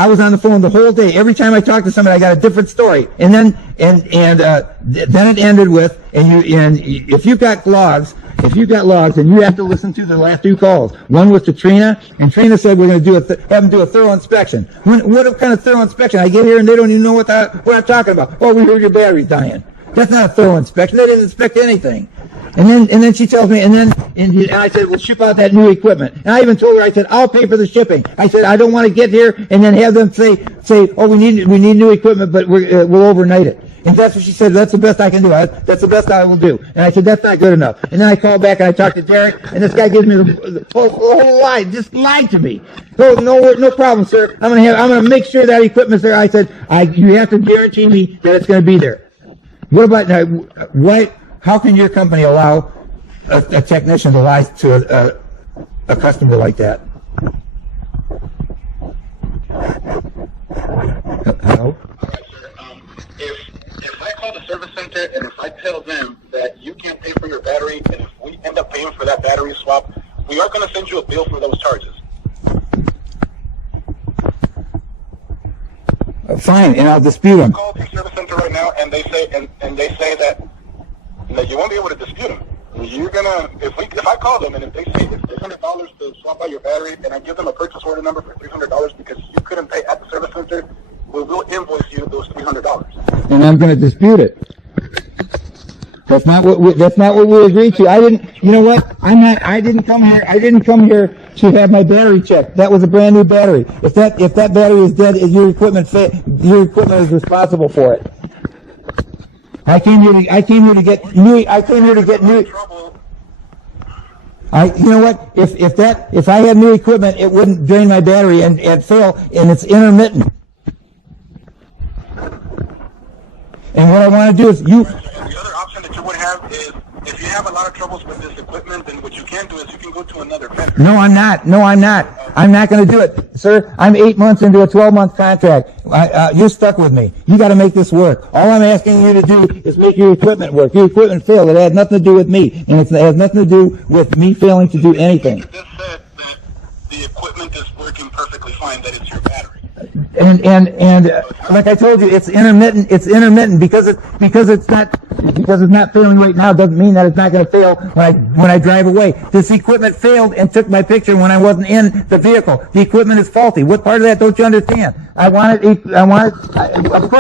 was on the phone the whole day. Every time I talked to somebody, I got a different story. And then it ended with, and if you've got logs, and you have to listen to the last two calls. One was to Trina, and Trina said we're going to have them do a thorough inspection. What kind of thorough inspection? I get here and they don't even know what I'm talking about. Oh, we heard your battery's dying. That's not a thorough inspection. They didn't inspect anything. And then she tells me, and I said, we'll ship out that new equipment. And I even told her, I said, I'll pay for the shipping. I said, I don't want to get here and then have them say, oh, we need new equipment, but we'll overnight it. And that's what she said. That's the best I can do. That's the best I will do. And I said, that's not good enough. And then I called back and I talked to Derek, and this guy gives me the whole lie. Just lied to me. Oh, no problem, sir. I'm gonna make sure that equipment's there. I said, you have to guarantee me that it's gonna be there. What about now? How can your company allow a technician to lie to a customer like that? Hello? All right, sir. If I call the service center and if I tell them that you can't pay for your battery, and if we end up paying for that battery swap, we are going to send you a bill for those charges. Fine, and I'll dispute them. Call the service center right now, and they say that you won't be able to dispute them. You're gonna, if I call them and if they say it's $300 to swap out your battery, and I give them a purchase order number for $300 because you couldn't pay at the service center, we'll invoice you those $300. And I'm going to dispute it. That's not what we agreed to. I didn't. You know what? I didn't come here to have my battery checked. That was a brand new battery. If that battery is dead, your equipment is responsible for it. I came here to get new. You know what? If I had new equipment, it wouldn't drain my battery and fail, and it's intermittent. And what I want to do is The other option that you would have is, if you have a lot of troubles with this equipment, then what you can do is you can go to another vendor. No, I'm not. I'm not going to do it, sir. I'm 8 months into a 12-month contract. You're stuck with me. You got to make this work. All I'm asking you to do is make your equipment work. Your equipment failed. It had nothing to do with me, and it has nothing to do with me failing to do anything. You just said that the equipment is working perfectly fine, that it's your battery. And like I told you, it's intermittent. It's intermittent because it's not failing right now. Doesn't mean that it's not going to fail when I drive away. This equipment failed and took my picture when I wasn't in the vehicle. The equipment is faulty. What part of that don't you understand? Of course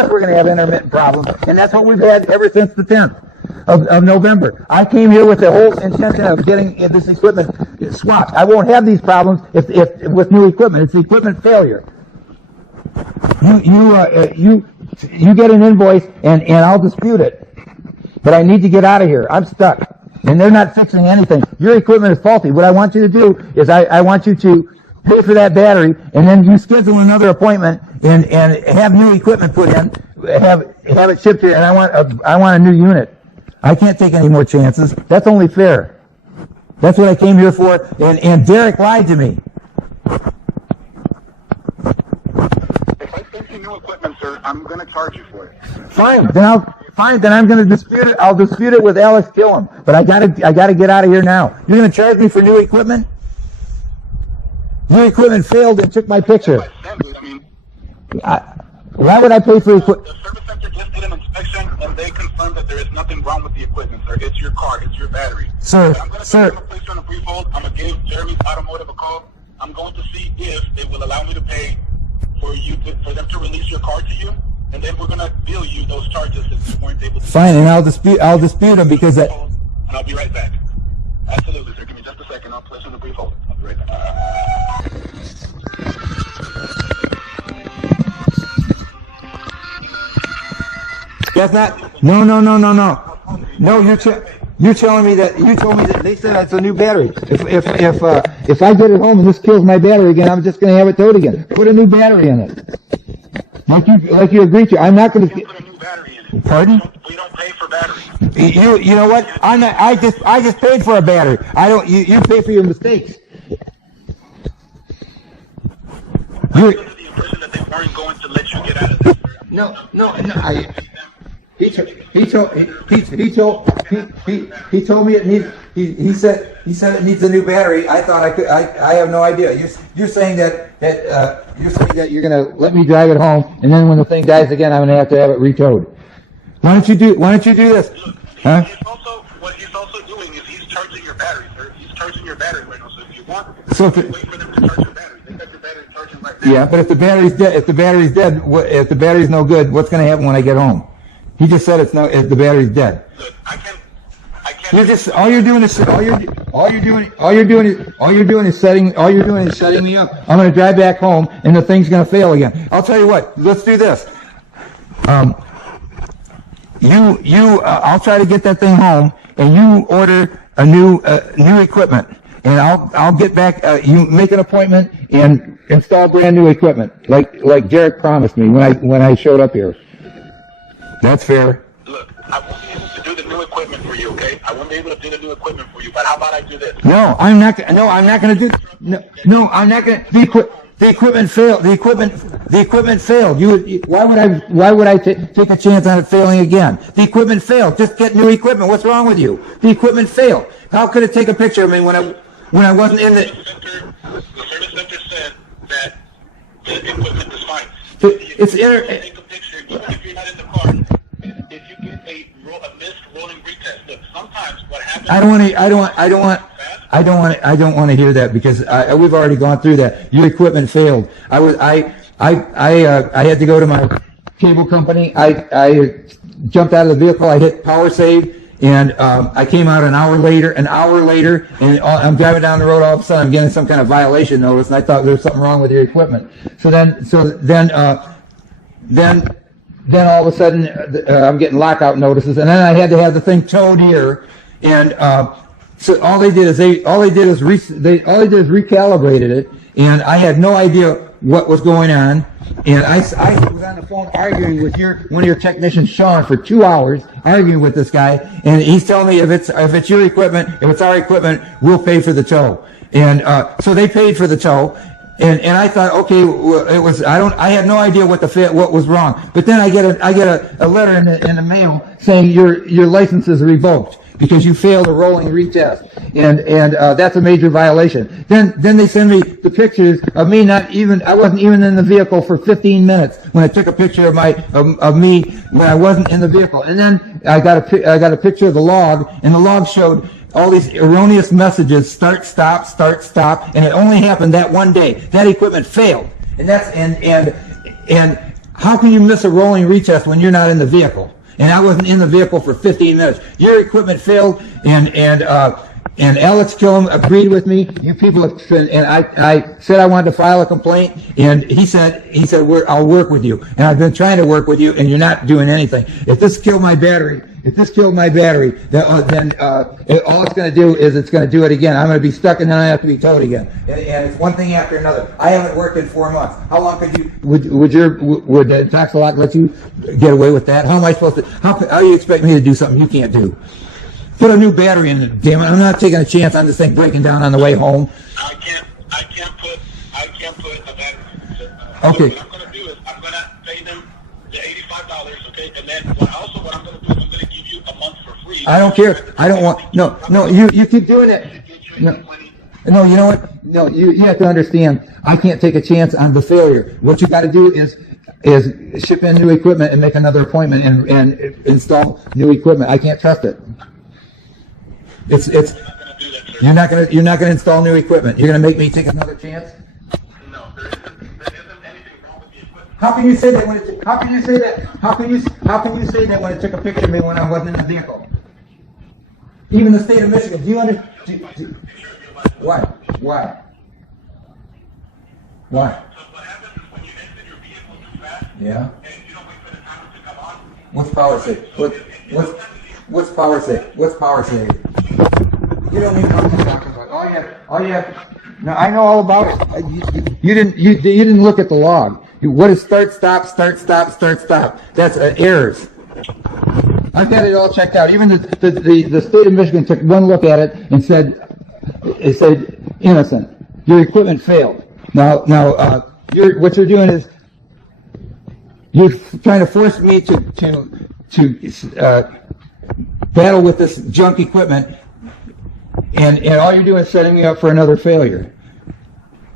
we're going to have intermittent problems, and that's what we've had ever since the 10th of November. I came here with the whole intention of getting this equipment swapped. I won't have these problems if with new equipment. It's the equipment failure. You get an invoice and I'll dispute it. But I need to get out of here. I'm stuck. And they're not fixing anything. Your equipment is faulty. What I want you to do is I want you to pay for that battery, and then you schedule another appointment and have new equipment put in, have it shipped here, and I want a new unit. I can't take any more chances. That's only fair. That's what I came here for, and Derek lied to me. New equipment, sir, I'm going to charge you for it. Fine, then I'm going to dispute it. I'll dispute it with Alex Gillum. But I gotta get out of here now. You're going to charge me for new equipment? New equipment failed and took my picture. Why would I pay for equipment? The service center just did an inspection and they confirmed that there is nothing wrong with the equipment, sir. It's your car, it's your battery. Sir. I'm going to place you on a brief hold. I'm going to give Jeremy's Automotive a call. I'm going to see if they will allow me to pay for them to release your car to you, and then we're gonna bill you those charges if you weren't able to. Fine, and I'll dispute them because that. And I'll be right back. Absolutely, sir. Give me just a second. I'll place you on a brief hold. I'll be right back. That's not. No. No, you're telling me that you told me that they said it's a new battery. If I get it home and this kills my battery again, I'm just going to have it towed again. Put a new battery in it. Like you agreed to. I'm not going to put a new battery in it. Pardon? We don't pay for batteries. You know what? I'm not. I just paid for a battery. I don't. You pay for your mistakes. You're under the impression that they weren't going to let you get out of this. No. He told me it needs. He said it needs a new battery. I thought I could. I have no idea. You're saying that you're going to let me drive it home, and then when the thing dies again, I'm going to have it retowed. Why don't you do this? Look, Huh? What he's also doing is he's charging your battery, sir. He's charging your battery right now. So if you want, wait for them to charge your battery. They got your battery charging right now. Yeah, but if the battery's dead, if the battery's no good, what's going to happen when I get home? He just said the battery's dead. Look, I can't. All you're doing is setting me up. I'm going to drive back home, and the thing's going to fail again. I'll tell you what. Let's do this. I'll try to get that thing home, and you order a new equipment, and I'll get back. You make an appointment and install brand new equipment, like Derek promised me when I showed up here. That's fair. Look, I won't be able to do the new equipment for you, okay? I won't be able to do the new equipment for you, but how about I do this? No, I'm not going to do. No, I'm not going to. The equipment failed. The equipment failed. Why would I take a chance on it failing again? The equipment failed. Just get new equipment. What's wrong with you? The equipment failed. How could it take a picture of me when I wasn't in the? The service center said that the equipment is fine. It's take a picture, even if you're not in the car. sometimes what happens. I don't want to hear that because we've already gone through that. Your equipment failed. I had to go to my cable company. I jumped out of the vehicle. I hit power save. And I came out an hour later, and I'm driving down the road. All of a sudden, I'm getting some kind of violation notice, and I thought there was something wrong with your equipment. So then all of a sudden, I'm getting lockout notices, and then I had to have the thing towed here. And so all they did is recalibrated it, and I had no idea what was going on. And I was on the phone arguing with one of your technicians, Sean, for 2 hours, arguing with this guy. And he's telling me if it's your equipment, if it's our equipment, we'll pay for the tow. And so they paid for the tow. And I thought, okay, I had no idea what was wrong. But then I get a letter in the mail saying your license is revoked because you failed a rolling retest, and that's a major violation. Then they send me the pictures of me I wasn't even in the vehicle for 15 minutes when I took a picture of me when I wasn't in the vehicle. And then I got a picture of the log, and the log showed all these erroneous messages: start, stop, and it only happened that one day. That equipment failed, and how can you miss a rolling retest when you're not in the vehicle? And I wasn't in the vehicle for 15 minutes. Your equipment failed, and Alex Killam agreed with me. You people have been, and I said I wanted to file a complaint, and he said I'll work with you. And I've been trying to work with you, and you're not doing anything. If this killed my battery, then all it's going to do is it's going to do it again. I'm going to be stuck, and then I have to be towed again. And it's one thing after another. I haven't worked in 4 months. How long could you? Would Tax-a-Lot let you get away with that? How am I supposed to? How do you expect me to do something you can't do? Put a new battery in it, damn it! I'm not taking a chance on this thing breaking down on the way home. I can't put a battery. Okay. What I'm going to do is I'm going to pay them the $85, okay? And then what I'm going to do is I'm going to give you a month for free. I don't care. I don't want. No. You keep doing it. No. You know what? No. You have to understand. I can't take a chance on the failure. What you got to do is ship in new equipment and make another appointment and install new equipment. I can't trust it. You're not gonna install new equipment. You're gonna make me take another chance. No, there isn't anything wrong with the equipment. How can you say that when it? How can you say that? How can you say that when it took a picture of me when I wasn't in the vehicle? Even the state of Michigan. Do you understand? Why? So what happens is when you exit your vehicle too fast, Yeah. and you don't wait for the timer to come on. What's power save? What's power save? What's power save? You don't even know what you're talking about. All you have. No, I know all about it. You didn't look at the log. What is start, stop? That's errors. I've got it all checked out. Even the state of Michigan took one look at it and said innocent. Your equipment failed. Now, what you're doing is you're trying to force me to battle with this junk equipment, and all you're doing is setting me up for another failure.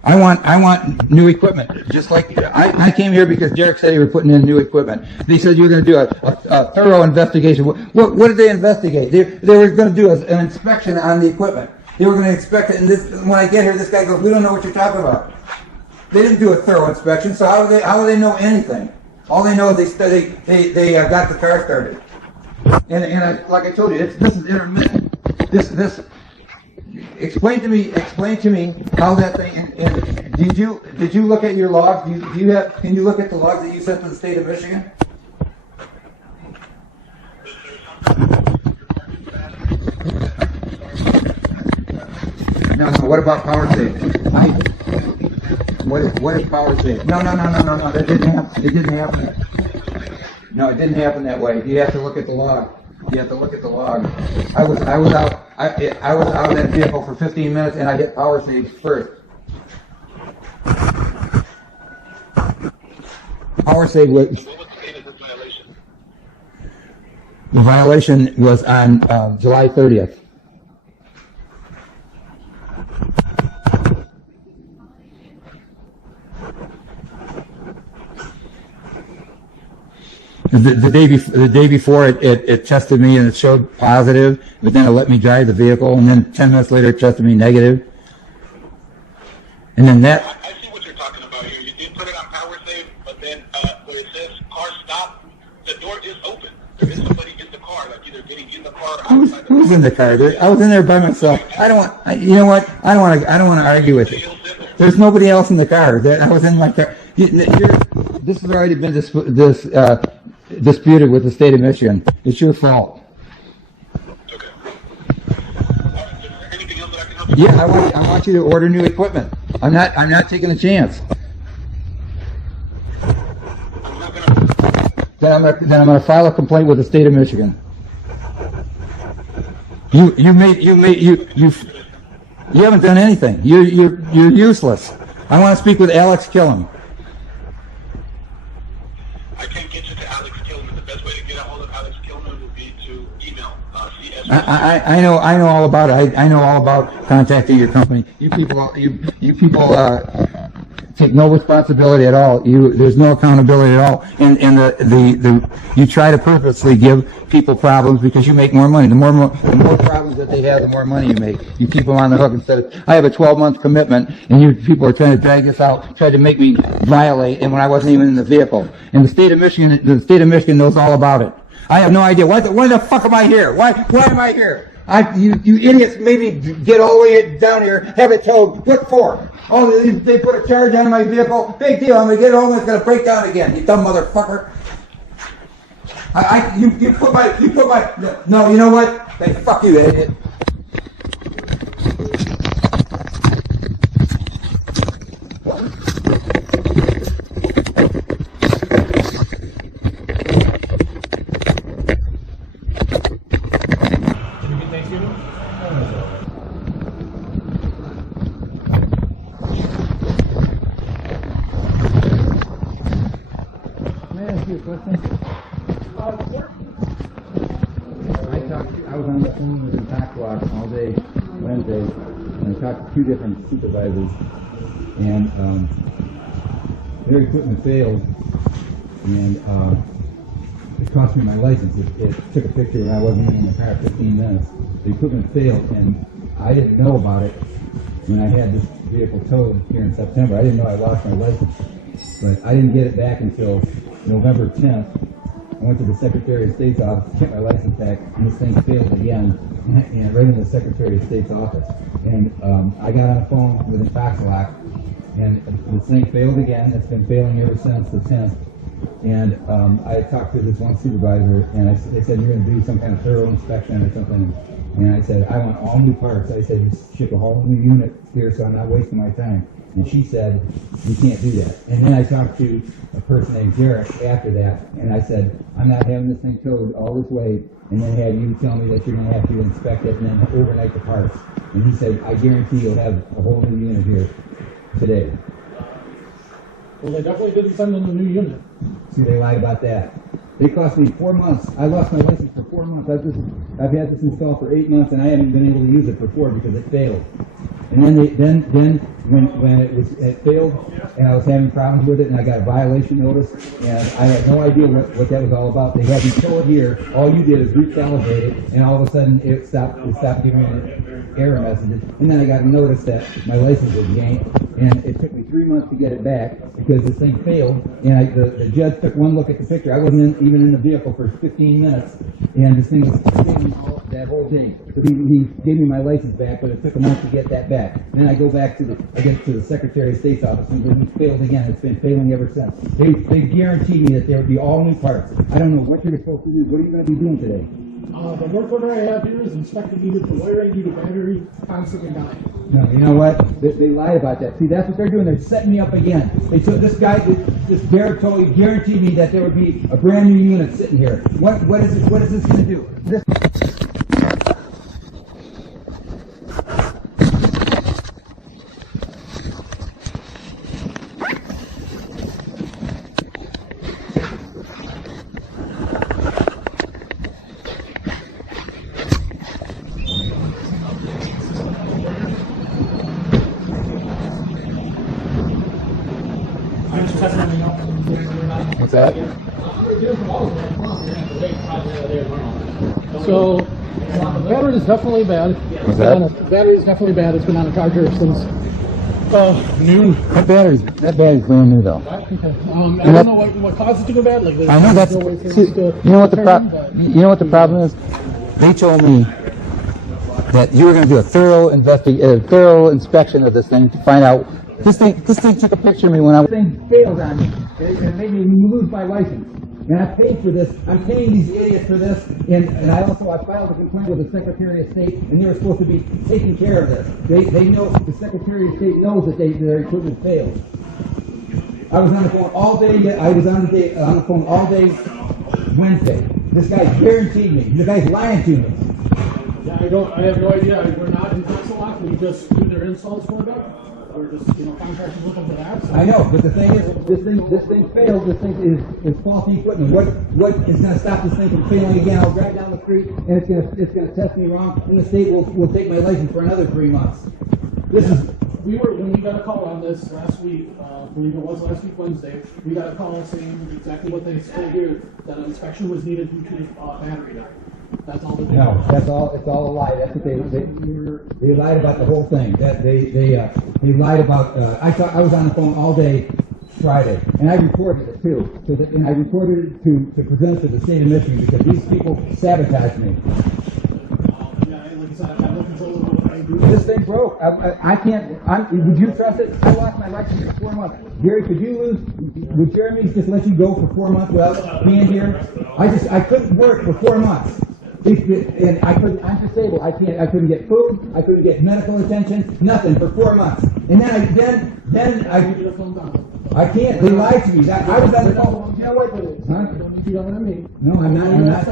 I want new equipment. Just like I came here because Derek said he was putting in new equipment. They said you were going to do a thorough investigation. What did they investigate? They were going to do an inspection on the equipment. They were going to inspect it, and when I get here, this guy goes, "We don't know what you're talking about." They didn't do a thorough inspection, so how do they know anything? All they know is they got the car started. And like I told you, this is intermittent. This. Explain to me how that thing. And did you look at your logs? Can you look at the logs that you sent to the state of Michigan? No. What about power save? What is power save? No. That didn't happen. It didn't happen. No, it didn't happen that way. You have to look at the log. I was out of that vehicle for 15 minutes, and I hit power save first. Power save was. What was the date of this violation? The violation was on July 30th. The day before it tested me and it showed positive, but then it let me drive the vehicle, and then 10 minutes later it tested me negative. And then that. I see what you're talking about here. You did put it on power save, but then when it says car stop, the door is open. There is somebody in the car, like either getting in the car or outside the car. Who's in the car? I was in there by myself. You know what? I don't want to argue with you. There's nobody else in the car. I was in my car. This has already been disputed with the state of Michigan. It's your fault. Okay. Is there anything else that I can help you? Yeah, I want you to order new equipment. I'm not taking a chance. I'm not gonna. Then I'm gonna file a complaint with the state of Michigan. You haven't done anything. You're useless. I want to speak with Alex Killam. I can't get you to Alex Kilman. The best way to get a hold of Alex Kilman would be to email CS. I know all about it. I know all about contacting your company. You people take no responsibility at all. There's no accountability at all. And you try to purposely give people problems because you make more money. The more problems that they have, the more money you make. You keep them on the hook instead of, I have a 12-month commitment, and you people are trying to drag this out, try to make me violate, and when I wasn't even in the vehicle. And the state of Michigan knows all about it. I have no idea. Why the fuck am I here? Why am I here? You idiots made me get all the way down here, have it towed. What for? Oh, they put a charge on my vehicle. Big deal. I'm gonna get home and it's gonna break down again. You dumb motherfucker. You put my. No, you know what? Hey, fuck you, idiot. I was on the phone with the tax block all day Wednesday, and I talked to 2 different supervisors, and their equipment failed, and it cost me my license. It took a picture when I wasn't even in the car 15 minutes. The equipment failed, and I didn't know about it when I had this vehicle towed here in September. I didn't know I lost my license, but I didn't get it back until November 10th. I went to the Secretary of State's office to get my license back, and this thing failed again, and right in the Secretary of State's office. And I got on the phone with an interlock, and this thing failed again. It's been failing ever since the 10th. And I talked to this one supervisor, and they said, you're going to do some kind of thorough inspection or something. And I said, I want all new parts. I said, you ship a whole new unit here, so I'm not wasting my time. And she said, you can't do that. And then I talked to a person named Derek after that, and I said, I'm not having this thing towed all this way, and then have you tell me that you're going to have to inspect it and then overnight the parts. And he said, I guarantee you'll have a whole new unit here today. Well, they definitely didn't send them a new unit. See, they lied about that. It cost me 4 months. I lost my license for 4 months. I've had this installed for 8 months, and I haven't been able to use it for 4 because it failed. And then when it failed, and I was having problems with it, and I got a violation notice, and I had no idea what that was all about. They had me tow it here. All you did is recalibrate it, and all of a sudden it stopped giving me error messages. And then I got a notice that my license was yanked, and it took me 3 months to get it back because this thing failed. And the judge took one look at the picture. I wasn't even in the vehicle for 15 minutes, and this thing was failing that whole day. So he gave me my license back, but it took a month to get that back. And then I go back to the Secretary of State's office, and then it failed again. It's been failing ever since. They guaranteed me that there would be all new parts. I don't know what you're supposed to do. What are you going to be doing today? The work order I have here is inspecting either the wiring, either battery, constantly dying. No, you know what? They lied about that. See, that's what they're doing. They're setting me up again. They took this guy, this Derek totally guaranteed me that there would be a brand new unit sitting here. What is this going to do? What's that? So, the battery is definitely bad. What's that? The battery is definitely bad. It's been on a charger since noon. That battery's brand new though. I don't know what caused it to go bad. Like, I know that's. See, you know what the problem is? They told me that you were going to do a thorough inspection of this thing to find out. This thing took a picture of me when I was. This thing failed on me. It made me lose my license. And I paid for this. I'm paying these idiots for this. And I filed a complaint with the Secretary of State, and they were supposed to be taking care of this. They know, the Secretary of State knows that their equipment failed. I was on the phone all day. I was on the phone all day Wednesday. This guy guaranteed me. The guy's lying to me. Yeah, I have no idea. We're not in interlock. We just do their installs for them. We're just, contractors looking for that. So. I know, but the thing is, this thing failed. This thing is faulty equipment. What is going to stop this thing from failing again? I'll drive down the street and it's going to test me wrong, and the state will take my license for another 3 months. When we got a call on this last week, I believe it was last week Wednesday, we got a call saying exactly what they said here, that an inspection was needed due to the battery die. That's all that they No, that's all. It's all a lie. That's what they lied about the whole thing. That they lied about. I was on the phone all day Friday, and I recorded it too. And I recorded it to present it to the state of Michigan because these people sabotaged me. Yeah, like I said, I have no control over what I do. This thing broke. I can't. Would you trust it? I lost my license for 4 months. Gary, could you lose? Would Jeremy just let you go for 4 months without being here? I couldn't work for 4 months. And I'm disabled. I couldn't get food. I couldn't get medical attention. Nothing for 4 months. And then I can't. They lied to me. I was on the phone. You know what? No, I'm not.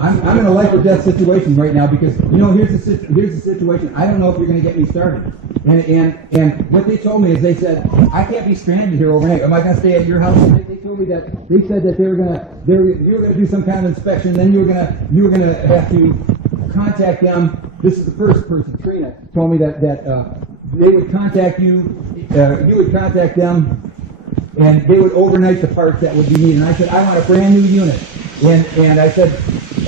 I'm in a life or death situation right now because here's the situation. I don't know if you're going to get me started. And what they told me is they said I can't be stranded here overnight. Am I going to stay at your house? They told me that they said that you were going to do some kind of inspection. Then you were going to have to contact them. This is the first person. Trina told me that they would contact you. You would contact them, and they would overnight the parts that would be needed. And I said I want a brand new unit. And I said.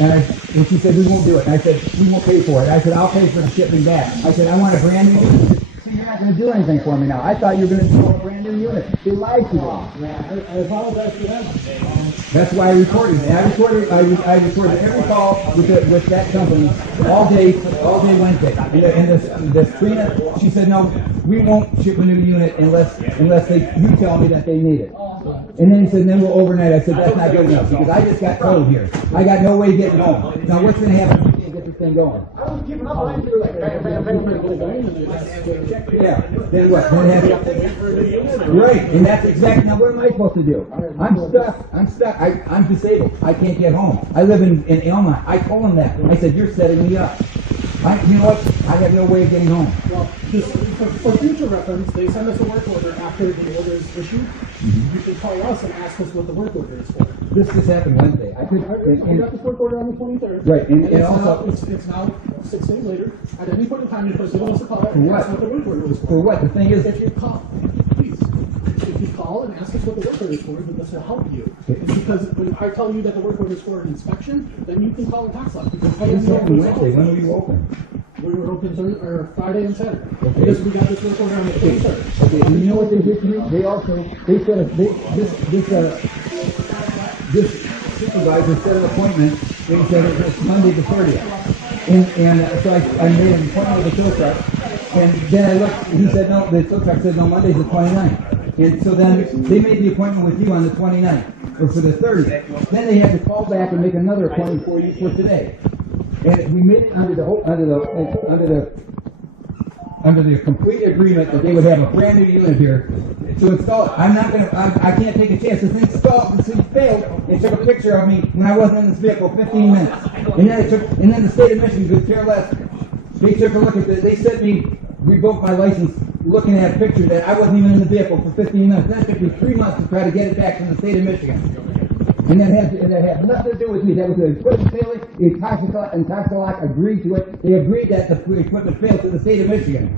And she said, we won't do it. And I said, we won't pay for it. I said, I'll pay for the shipping back. I said, I want a brand new unit. So you're not going to do anything for me now. I thought you were going to do a brand new unit. They lied to me. I apologize for that. That's why I recorded it. I recorded every call with that company all day Wednesday. And this Trina, she said, no, we won't ship a new unit unless you tell me that they need it. And then he said, then we'll overnight. I said, that's not good enough because I just got told here. I got no way of getting home. Now what's going to happen if we can't get this thing going? Yeah. Then what? Right. And that's exactly, now what am I supposed to do? I'm stuck. I'm disabled. I can't get home. I live in Elmont. I told him that. I said, you're setting me up. You know what? I have no way of getting home. Well, just for future reference, they send us a work order after the order is issued. Mm-hmm. You can call us and ask us what the work order is for. This just happened Wednesday. I got this work order on the 23rd. Right, and it's now 6 days later. At any point in time, you're supposed to give us a call and ask what the work order is for. For what? The thing is, if you call, please. If you call and ask us what the work order is for, then this will help you. Because when I tell you that the work order is for an inspection, then you can call and tax us. Because this happened Wednesday. When were you open? We were open Friday and Saturday. Okay. Because we got this work order on the 23rd. Okay. And you know what they did to me? They said this supervisor set an appointment. They said it was Monday the 30th. And so I made an appointment with the tow truck. And then I looked, and he said, no, the tow truck said, no, Monday's the 29th. And so then they made the appointment with you on the 29th, or for the 30th. Then they had to call back and make another appointment for you for today. And we made it under the complete agreement that they would have a brand new unit here to install it. I can't take a chance. This thing stalled. This thing failed. They took a picture of me when I wasn't in this vehicle 15 minutes. And then the state of Michigan could care less. They took a look at this. They sent me, revoked my license, looking at a picture that I wasn't even in the vehicle for 15 minutes. That took me 3 months to try to get it back from the state of Michigan. And that had nothing to do with me. That was the equipment failing. And Taxalock agreed to it. They agreed that the equipment failed to the state of Michigan.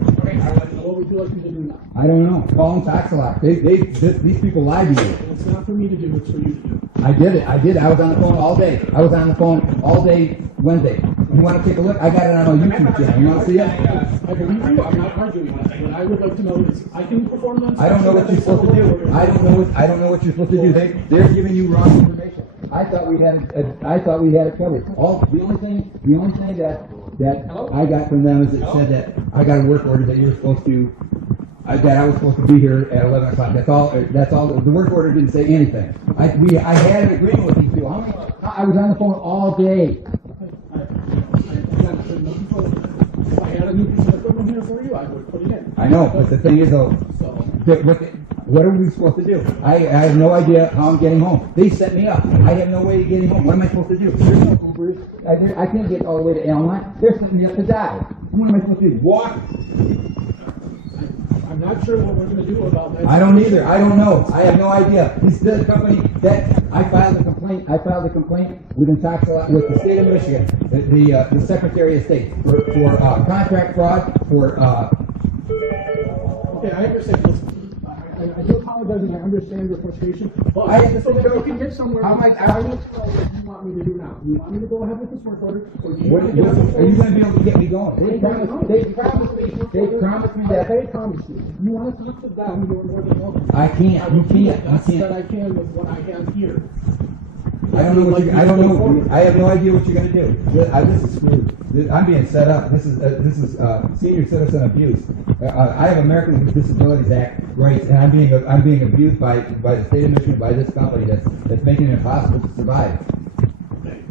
what would you like me to do now? I don't know. Call them tax lock. These people lied to you. It's not for me to do, it's for you to do. I did it. I was on the phone all day. I was on the phone all day Wednesday. You want to take a look? I got it on my YouTube channel. You want to see it? I believe you. I'm not arguing with that. What I would like to know is, I can perform them. I don't know what you're supposed to do. I don't know what you're supposed to do. They're giving you wrong information. I thought we had it covered. The only thing that I got from them is it said that I got a work order that you're supposed to. That I was supposed to be here at 11 o'clock. That's all. The work order didn't say anything. I had an agreement with these people. I was on the phone all day. If I had a new piece of equipment here for you, I would put it in. I know, but the thing is though, what are we supposed to do? I have no idea how I'm getting home. They set me up. I have no way of getting home. What am I supposed to do? There's no Ubers. I can't get all the way to Elmont. They're setting me up to die. What am I supposed to do? Walk? I'm not sure what we're going to do about that. I don't either. I don't know. I have no idea. This is a company that I filed a complaint. With the state of Michigan, the Secretary of State for contract fraud. Okay, I understand. Listen, I do apologize and I understand your frustration, but so that we can get somewhere. I need to know what you want me to do now. You want me to go ahead with this work order? Or you are you going to be able to get me going? They promised me that. They promised you. You want to talk to them, you're more than welcome. I can't. You can't. That I can with what I have here. I don't know. I have no idea what you're going to do. This is screwed. I'm being set up. This is senior citizen abuse. I have American with Disabilities Act rights, and I'm being abused by the state of Michigan, by this company that's making it impossible to survive. Okay.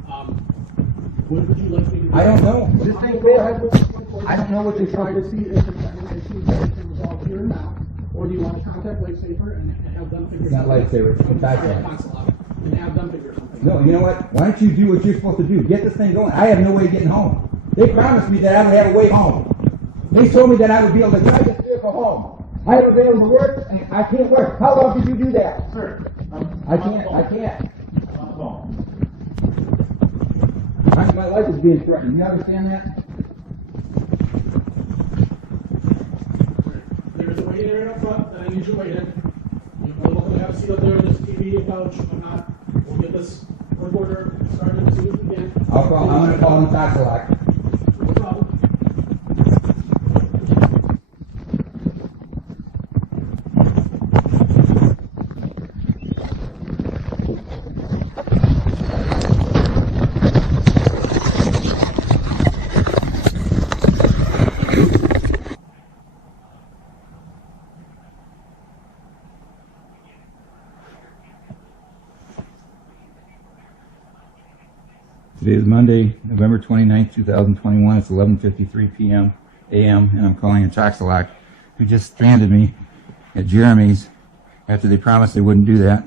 What would you like me to do? I don't know. This thing failed. I don't know what they're trying to see if everything resolved here and now, or do you want to contact Lifesaver and have them figure it out? It's not Lifesaver. It's contact and have them figure something. No, you know what? Why don't you do what you're supposed to do? Get this thing going. I have no way of getting home. They promised me that I would have a way home. They told me that I would be able to drive this vehicle home. I would be able to work, and I can't work. How long did you do that? Sir, I can't. My life is being threatened. You understand that? There's a waiting area up front that I need you to wait in. You're welcome to have a seat up there, there's a TV, a couch, whatnot. We'll get this work order started as soon as we can. I'm going to call them tax lock. No problem. Today is Monday, November 29th, 2021. It's 11:53 p.m. a.m. and I'm calling a tax-a-lock who just stranded me at Jeremy's after they promised they wouldn't do that.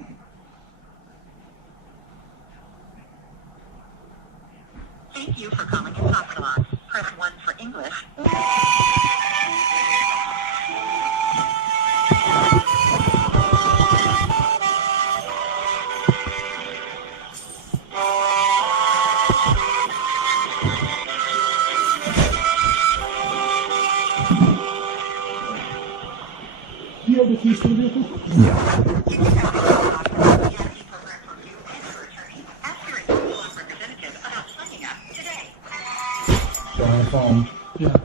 Thank you for calling in tax-a-lock. Press 1 for English. Do you have the keys to the vehicle? On the phone. Yeah.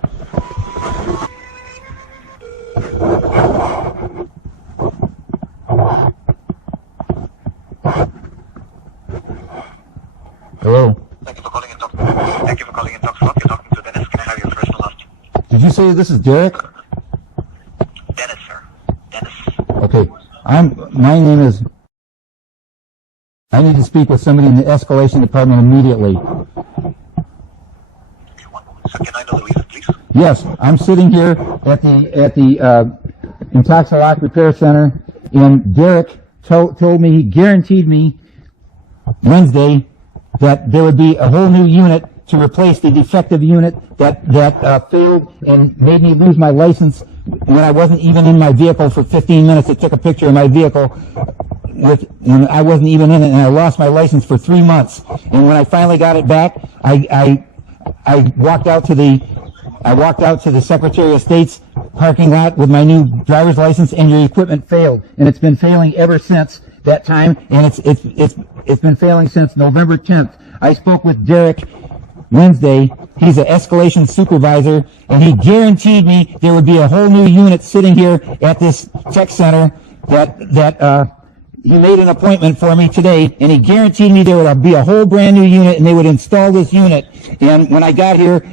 Hello. Thank you for calling in Talk. You're talking to Dennis. Can I have your first and last? Did you say this is Derek? Dennis, sir. Dennis. Okay. My name is... I need to speak with somebody in the escalation department immediately. So can I know the reason, please? Yes, I'm sitting here at the Intoxilock Repair Center, and Derek told me, he guaranteed me Wednesday that there would be a whole new unit to replace the defective unit that failed and made me lose my license when I wasn't even in my vehicle for 15 minutes. It took a picture of my vehicle and I wasn't even in it, and I lost my license for 3 months. And when I finally got it back, I walked out to the I walked out to the Secretary of State's parking lot with my new driver's license, and your equipment failed, and it's been failing ever since that time, and it's been failing since November 10th. I spoke with Derek Wednesday. He's an escalation supervisor, and he guaranteed me there would be a whole new unit sitting here at this tech center that he made an appointment for me today, and he guaranteed me there would be a whole brand new unit, and they would install this unit. And when I got here,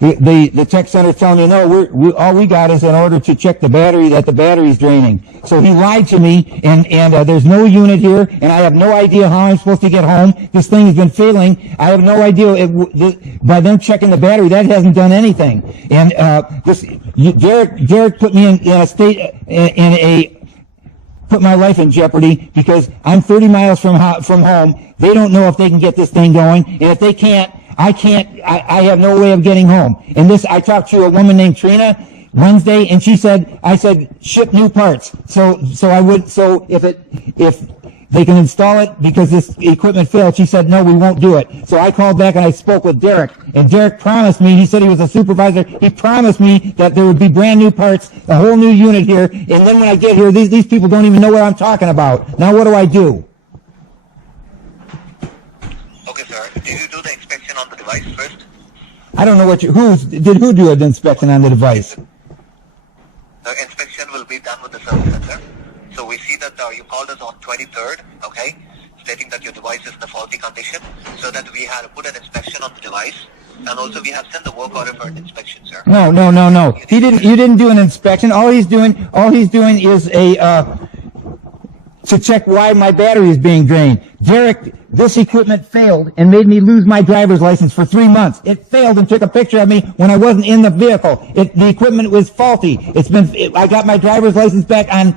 the tech center telling me, no, all we got is an order to check the battery, that the battery's draining. So he lied to me, and there's no unit here, and I have no idea how I'm supposed to get home. This thing has been failing. I have no idea by them checking the battery, that hasn't done anything. And Derek put me in a state, put my life in jeopardy, because I'm 30 miles from home. They don't know if they can get this thing going, and if they can't, I have no way of getting home. And I talked to a woman named Trina Wednesday, and I said, ship new parts. So if they can install it because this equipment failed, she said, no, we won't do it. So I called back and I spoke with Derek, and Derek promised me, he said he was a supervisor, he promised me that there would be brand new parts, a whole new unit here, and then when I get here, these people don't even know what I'm talking about. Now what do I do? Okay, sir. Did you do the inspection on the device first? I don't know who do an inspection on the device? The inspection will be done with the service center. So we see that you called us on 23rd, okay, stating that your device is in a faulty condition, so that we had to put an inspection on the device, and also we have sent the work order for an inspection, sir. No. You didn't do an inspection. All he's doing is to check why my battery is being drained. Derek, this equipment failed and made me lose my driver's license for 3 months. It failed and took a picture of me when I wasn't in the vehicle. The equipment was faulty. I got my driver's license back on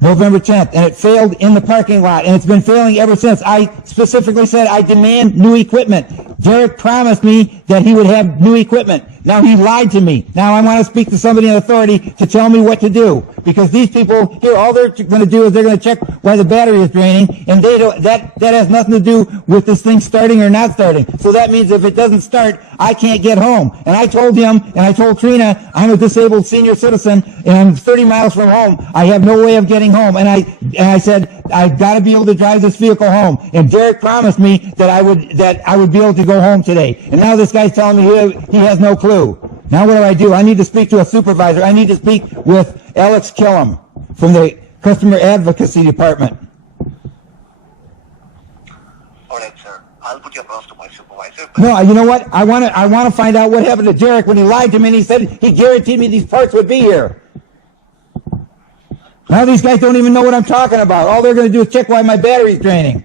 November 10th, and it failed in the parking lot, and it's been failing ever since. I specifically said I demand new equipment. Derek promised me that he would have new equipment. Now he lied to me. Now I want to speak to somebody in authority to tell me what to do, because these people here, all they're going to do is they're going to check why the battery is draining, and that has nothing to do with this thing starting or not starting. So that means if it doesn't start, I can't get home. And I told him, and I told Trina, I'm a disabled senior citizen, and I'm 30 miles from home. I have no way of getting home. And I said, I've got to be able to drive this vehicle home. And Derek promised me that I would be able to go home today. And now this guy's telling me he has no clue. Now what do? I need to speak to a supervisor. I need to speak with Alex Killam from the Customer Advocacy Department. All right, sir. I'll put you across to my supervisor. No, you know what? I want to find out what happened to Derek when he lied to me and he said he guaranteed me these parts would be here. Now these guys don't even know what I'm talking about. All they're going to do is check why my battery's draining.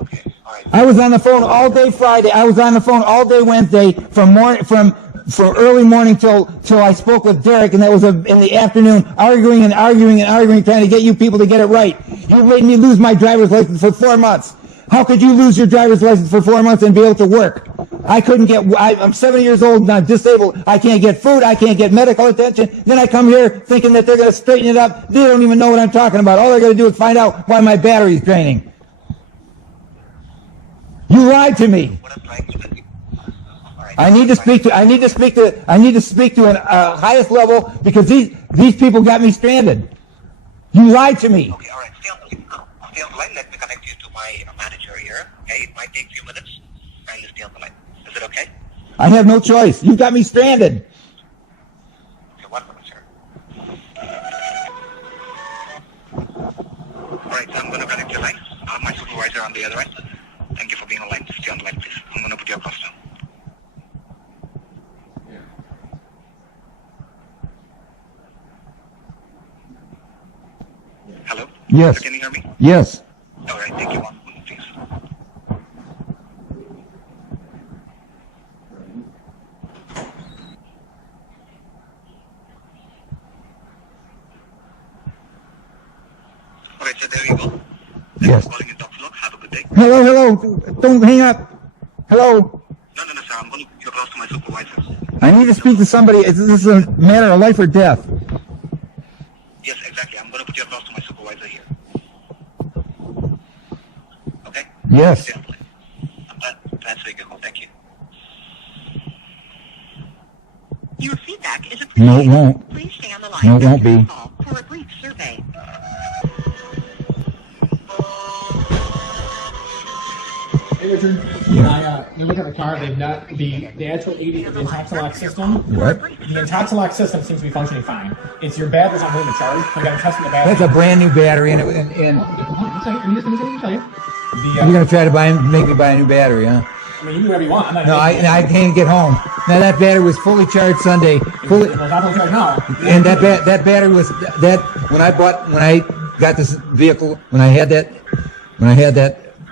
Okay, all right. I was on the phone all day Friday. I was on the phone all day Wednesday from early morning till I spoke with Derek, and that was in the afternoon, arguing, trying to get you people to get it right. You made me lose my driver's license for 4 months. How could you lose your driver's license for 4 months and be able to work? I'm 70 years old and I'm disabled. I can't get food. I can't get medical attention. Then I come here thinking that they're going to straighten it up. They don't even know what I'm talking about. All they're going to do is find out why my battery's draining. You lied to me. What I'm trying to do. I need to speak to an highest level, because these people got me stranded. You lied to me. Okay, all right. Stay on the line. Let me connect you to my manager here. Okay, it might take a few minutes. Kindly stay on the line. Is it okay? I have no choice. You've got me stranded. Okay, 1 minute, sir. All right, so I'm going to connect your line. I'm my supervisor on the other end. Thank you for being on the line. Stay on the line, please. I'm going to put you across now. Hello? Yes. Can you hear me? Yes. All right, thank you. 1 minute, please. All right, so there you go. Yes. Calling in Top Floor. Have a good day. Hello. Don't hang up. Hello. No, sir. I'm going to put you across to my supervisor. I need to speak to somebody. This is a matter of life or death. Yes, exactly. I'm going to put you across to my supervisor here. Okay? Yes. Stay on the line. I'm transferring your call. Thank you. Your feedback is appreciated. No, it won't. Please stay on the line. No, it won't be. For a brief survey. Hey Richard, you look at the car, they've not, the actual the interlock system. What? The interlock system seems to be functioning fine. It's your battery's not holding the charge. You got to test the battery. That's a brand new battery, and You're you're gonna try to make me buy a new battery, huh? I mean, you can do whatever you want. I'm not No, I can't get home. Now that battery was fully charged Sunday. Fully, Well, it's not on charge now. and that battery was that when I got this vehicle, when I had that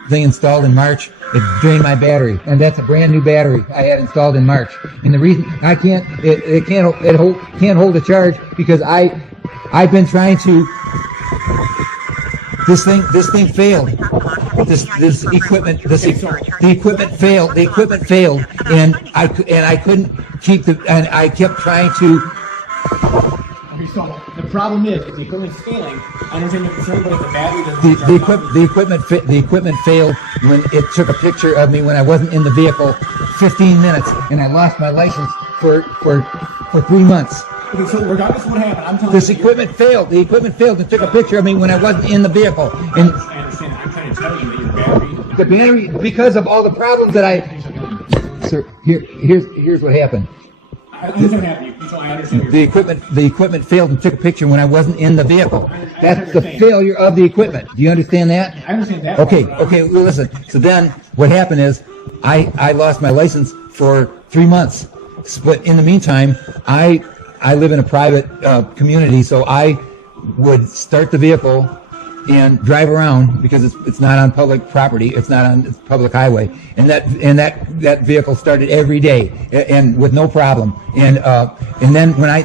thing installed in March, it drained my battery, and that's a brand new battery I had installed in March. And the reason I can't can't hold a charge because I've been trying to. This thing failed. This equipment failed. The equipment failed, and I couldn't keep and I kept trying to. So the problem is the equipment's failing. I understand your concern, but if the battery doesn't The equipment failed when it took a picture of me when I wasn't in the vehicle 15 minutes, and I lost my license for 3 months. Okay, so regardless of what happened, I'm telling This you. equipment failed. The equipment failed and took a picture of me when I wasn't in the vehicle. And I understand. I'm trying to tell you that your battery. the battery, because of all the problems that Sir, here's what happened. I understand what happened. I understand. The equipment failed and took a picture when I wasn't in the vehicle. That's the failure of the equipment. Do you understand that? I understand that. Okay, well, listen. So then what happened is I lost my license for 3 months. But in the meantime, I live in a private community, so I would start the vehicle and drive around because it's not on public property, it's not on public highway, and that vehicle started every day and with no problem. And then when I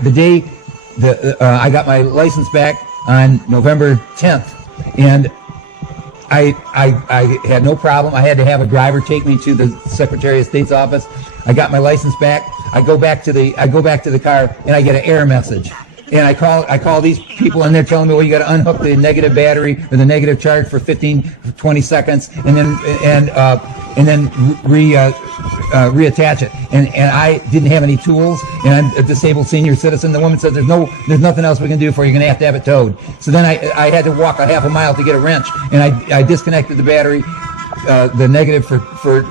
got my license back on November 10th, and I had no problem. I had to have a driver take me to the Secretary of State's office. I got my license back. I go back to the car and I get an error message. And I call these people and they're telling me, well, you got to unhook the negative battery or the negative charge for 20 seconds and then reattach it. And I didn't have any tools, and I'm a disabled senior citizen. The woman said, there's nothing else we can do for you. You're going to have it towed. So then I had to walk a half a mile to get a wrench, and I disconnected the battery, the negative for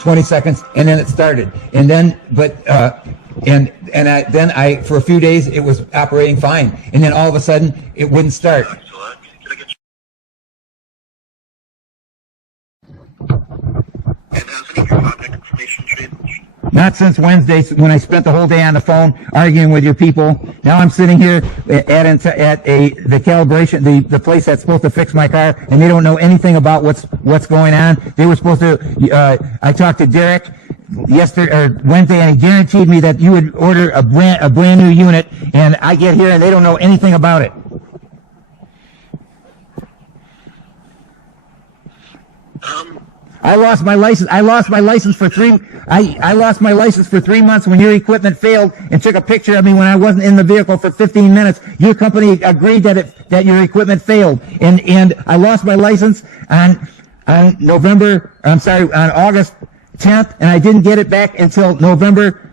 20 seconds, and then it started. And then, I for a few days it was operating fine, and then all of a sudden it wouldn't start. Not since Wednesday, when I spent the whole day on the phone arguing with your people. Now I'm sitting here at the calibration, the place that's supposed to fix my car, and they don't know anything about what's going on. They were supposed to. I talked to Derek yesterday or Wednesday, and he guaranteed me that you would order a brand new unit, and I get here and they don't know anything about it. I lost my license. I lost my license for 3 months when your equipment failed and took a picture of me when I wasn't in the vehicle for 15 minutes. Your company agreed that your equipment failed, and I lost my license on August 10th, and I didn't get it back until November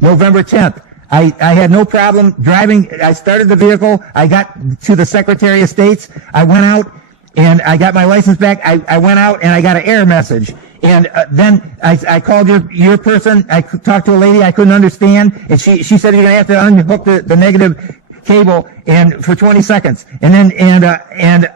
10th. I had no problem driving. I started the vehicle. I got to the Secretary of State's. I went out and I got my license back. I went out and I got an error message. And then I called your person. I talked to a lady I couldn't understand, and she said you're gonna have to unhook the negative cable and for 20 seconds. And then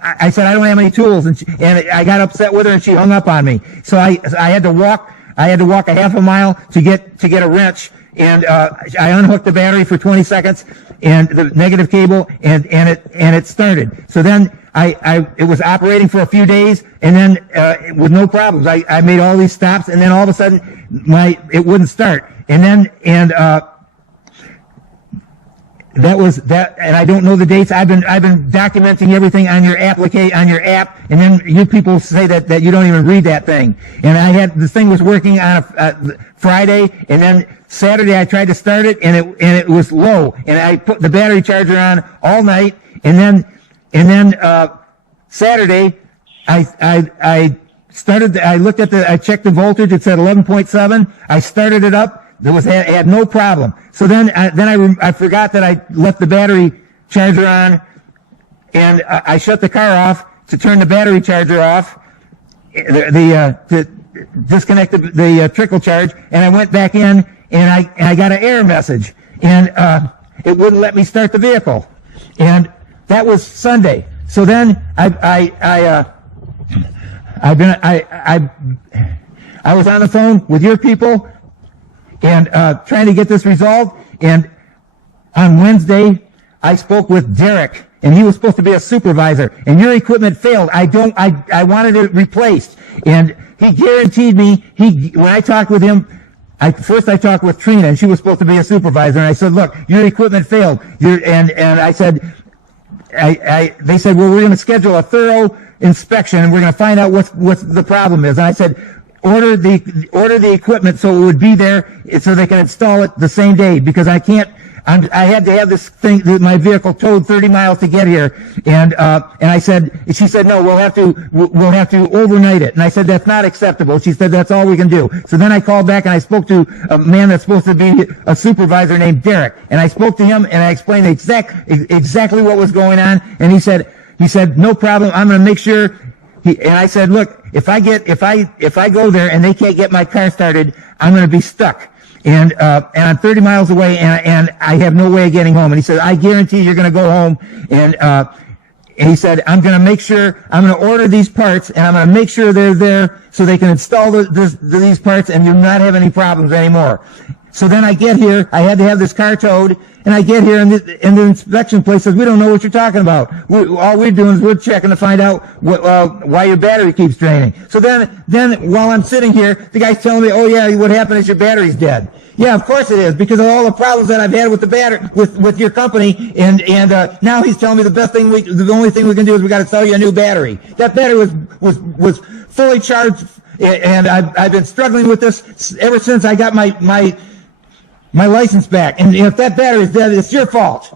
I said I don't have any tools, and I got upset with her, and she hung up on me. So I had to walk a half a mile to get a wrench, and I unhooked the battery for 20 seconds and the negative cable, and it started. So then it was operating for a few days, and then with no problems. I made all these stops, and then all of a sudden it wouldn't start. And that was that, and I don't know the dates. I've been documenting everything on your app, and then you people say that you don't even read that thing. And this thing was working on a Friday, and then Saturday I tried to start it, and it was low, and I put the battery charger on all night, and then Saturday I checked the voltage. It said 11.7. I started it up had no problem. So then I forgot that I left the battery charger on, and I shut the car off to turn the battery charger off, to disconnect the trickle charge, and I went back in, and I got an error message, and it wouldn't let me start the vehicle, and that was Sunday. So then I was on the phone with your people and trying to get this resolved. And on Wednesday, I spoke with Derek, and he was supposed to be a supervisor. And your equipment failed. I wanted it replaced, and he guaranteed me. When I talked with him, first I talked with Trina, and she was supposed to be a supervisor. And I said, "Look, your equipment failed." And I said. They said, well, we're going to schedule a thorough inspection, and we're going to find out what the problem is. And I said, order the equipment so it would be there so they can install it the same day, because I had to have this thing, my vehicle towed 30 miles to get here. And she said, no, we'll have to overnight it. And I said, that's not acceptable. She said, that's all we can do. So then I called back and I spoke to a man that's supposed to be a supervisor named Derek. And I spoke to him and I explained exactly what was going on. And he said, no problem. I'm going to make sure. And I said, look, if I go there and they can't get my car started, I'm going to be stuck. And I'm 30 miles away, and I have no way of getting home. And he said, I guarantee you're going to go home. And he said, I'm going to make sure, I'm going to order these parts, and I'm going to make sure they're there so they can install these parts, and you'll not have any problems anymore. So then I get here, I had to have this car towed, and I get here, and the inspection place says, we don't know what you're talking about. All we're doing is we're checking to find out why your battery keeps draining. So then while I'm sitting here, the guy's telling me, oh yeah, what happened is your battery's dead. Yeah, of course it is, because of all the problems that I've had with the battery, with your company, and now he's telling me the only thing we can do is we got to sell you a new battery. That battery was fully charged, and I've been struggling with this ever since I got my license back. And if that battery is dead, it's your fault.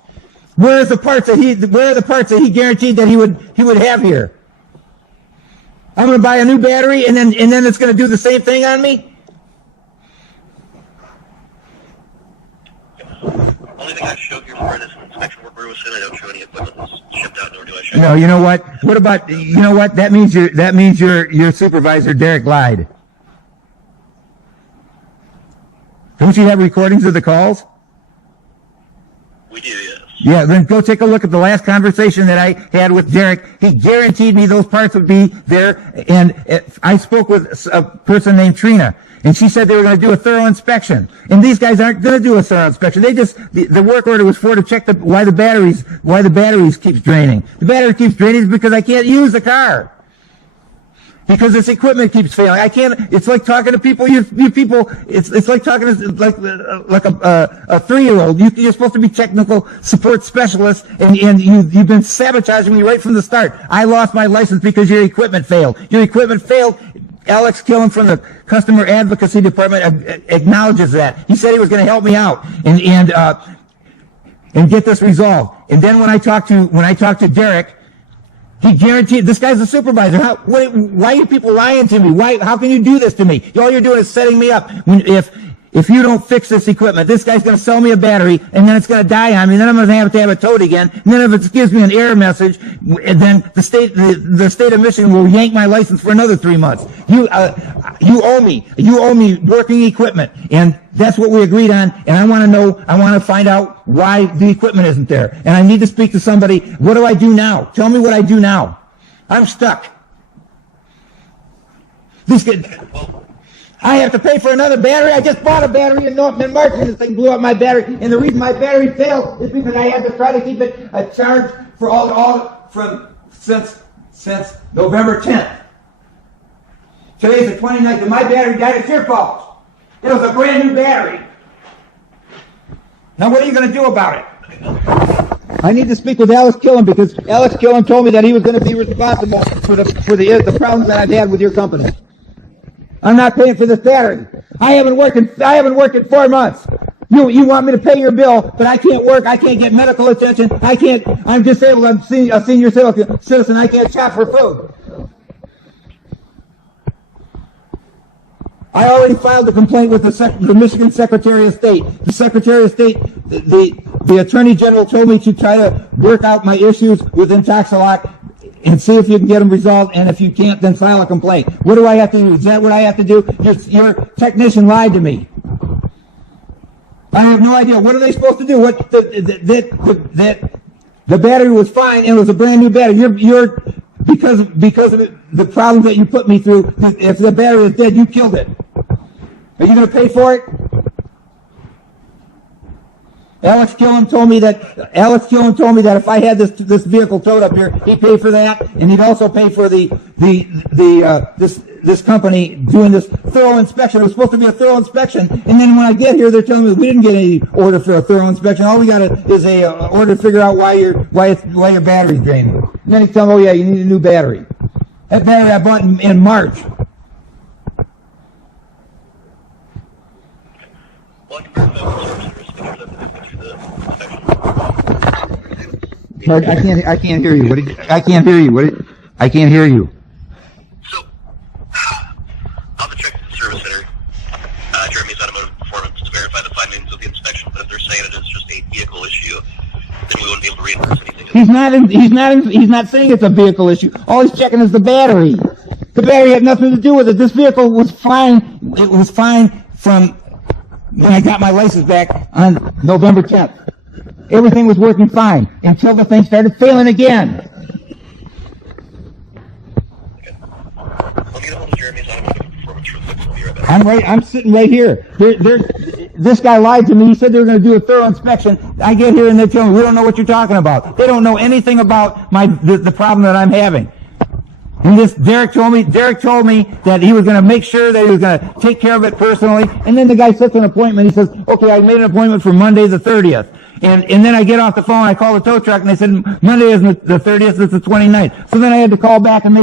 Where are the parts that he guaranteed that he would have here? I'm going to buy a new battery, and then it's going to do the same thing on me? Only thing I showed you for this inspection work order was sent. I don't show any equipment that's shipped out, nor do I show. No, you know what? What about, you know what? That means your supervisor, Derek, lied. Don't you have recordings of the calls? We do, yes. Yeah, then go take a look at the last conversation that I had with Derek. He guaranteed me those parts would be there, and I spoke with a person named Trina, and she said they were going to do a thorough inspection. And these guys aren't going to do a thorough inspection. They just, the work order was to check why the batteries keeps draining. The battery keeps draining because I can't use the car. Because this equipment keeps failing. I can't, it's like talking to people, you people, it's like talking to, like a 3-year-old. You're supposed to be technical support specialist, and you've been sabotaging me right from the start. I lost my license because your equipment failed. Your equipment failed. Alex Killen from the Customer Advocacy Department acknowledges that. He said he was going to help me out and get this resolved. And then when I talked to Derek, he guaranteed, this guy's a supervisor. Why are you people lying to me? How can you do this to me? All you're doing is setting me up. If you don't fix this equipment, this guy's going to sell me a battery, and then it's going to die on me, and then I'm going to have it towed again. And then if it gives me an error message, then the state of Michigan will yank my license for another 3 months. You owe me working equipment, and that's what we agreed on. And I want to find out why the equipment isn't there. And I need to speak to somebody. What do I do now? Tell me what I do now. I'm stuck. I have to pay for another battery. I just bought a battery in March, and this thing blew up my battery. And the reason my battery failed is because I had to try to keep it charged for since November 10th. Today's the 29th, and my battery died. It's your fault. It was a brand new battery. Now what are you going to do about it? I need to speak with Alex Killen, because Alex Killen told me that he was going to be responsible for the problems that I've had with your company. I'm not paying for this battery. I haven't worked in 4 months. You want me to pay your bill, but I can't work. I can't get medical attention. I'm disabled. I'm a senior citizen. I can't shop for food. I already filed a complaint with the Michigan Secretary of State. The Secretary of State, the Attorney General told me to try to work out my issues with interlock and see if you can get them resolved, and if you can't, then file a complaint. What do I have to do? Is that what I have to do? Your technician lied to me. I have no idea. What are they supposed to do? The battery was fine, and it was a brand new battery. You're because of the problems that you put me through. If the battery is dead, you killed it. Are you going to pay for it? Alex Killen told me that if I had this vehicle towed up here, he'd pay for that, and he'd also pay for this company doing this thorough inspection. It was supposed to be a thorough inspection, and then when I get here, they're telling me we didn't get any order for a thorough inspection. All we got is a order to figure out why your battery's draining. And then he's telling me, oh yeah, you need a new battery. That battery I bought in March. I can't hear you. I can't hear you. I can't hear you. So, on the check to the service center, Jeremy's automotive performance to verify the findings of the inspection, but if they're saying it is just a vehicle issue, then we wouldn't be able to reimburse anything. He's not saying it's a vehicle issue. All he's checking is the battery. The battery had nothing to do with it. This vehicle was fine. It was fine from when I got my license back on November 10th. Everything was working fine until the thing started failing again. Okay. Let me get a hold of Jeremy's automotive performance real quick. We'll be right back. I'm sitting right here. This guy lied to me. He said they were going to do a thorough inspection. I get here and they tell me, we don't know what you're talking about. They don't know anything about the problem that I'm having. And Derek told me that he was going to make sure that he was going to take care of it personally. And then the guy sets an appointment. He says, okay, I made an appointment for Monday the 30th. And then I get off the phone, I call the tow truck, and they said, Monday isn't the 30th, it's the 29th. So then I had to call back and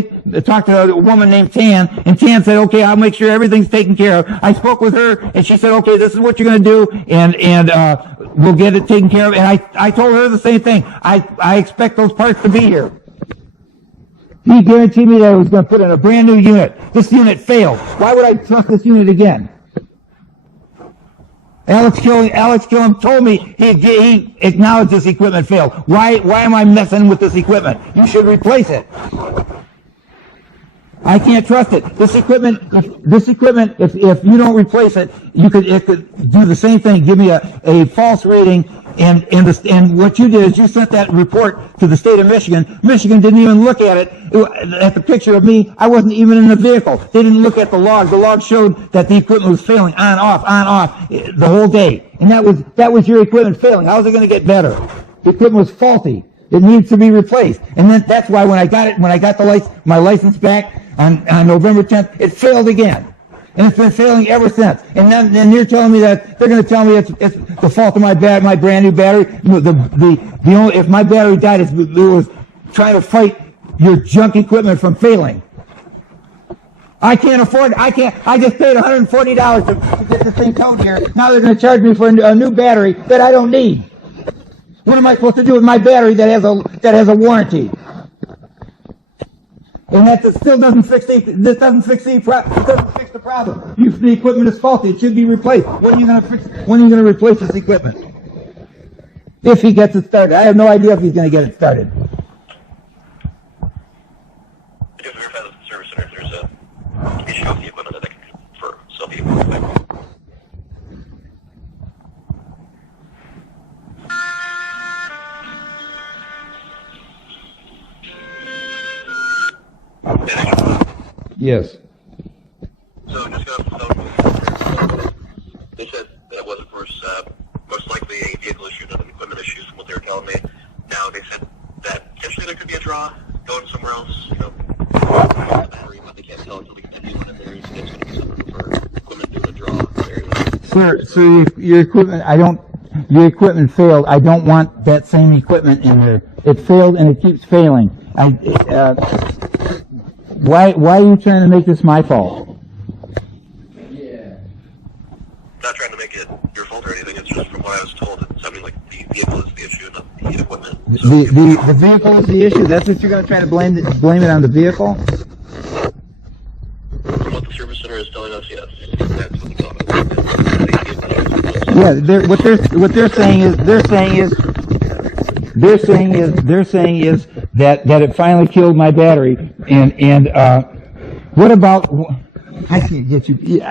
talk to a woman named Tan, and Tan said, okay, I'll make sure everything's taken care of. I spoke with her, and she said, okay, this is what you're going to do, and we'll get it taken care of. And I told her the same thing. I expect those parts to be here. He guaranteed me that he was going to put in a brand new unit. This unit failed. Why would I trust this unit again? Alex Killen told me he acknowledged this equipment failed. Why am I messing with this equipment? You should replace it. I can't trust it. This equipment, if you don't replace it, it could do the same thing. Give me a false reading. And what you did is you sent that report to the state of Michigan. Michigan didn't even look at it. At the picture of me, I wasn't even in the vehicle. They didn't look at the log. The log showed that the equipment was failing on, off, the whole day. And that was your equipment failing. How is it going to get better? The equipment was faulty. It needs to be replaced. And then that's why when I got my license back on November 10th, it failed again. And it's been failing ever since. And then you're telling me that they're going to tell me it's the fault of my brand new battery. If my battery died, it was trying to fight your junk equipment from failing. I can't afford it. I just paid $140 to get this thing towed here. Now they're going to charge me for a new battery that I don't need. What am I supposed to do with my battery that has a warranty? And that still doesn't fix the problem. The equipment is faulty. It should be replaced. When are you going to replace this equipment? If he gets it started. I have no idea if he's going to get it started. Just verify with the service center if there's an issue with the equipment that I can confirm. So I'll be able to back. Yes. So just got off the phone. They said that was, of course, most likely a vehicle issue, not an equipment issue, from what they were telling me. Now they said that potentially there could be a draw going somewhere else. The battery, but they can't tell until we get the new one in there. It's going to be something for equipment doing a draw. Sir, your equipment failed. I don't want that same equipment in there. It failed and it keeps failing. Why are you trying to make this my fault? Not trying to make it your fault or anything. It's just from what I was told, it sounded like the vehicle is the issue, not the equipment. So the vehicle is the issue? That's what you're going to try to blame it on the vehicle? From what the service center is telling us, yes. Yeah, what they're saying is that it finally killed my battery. And what about? I can't get you. Do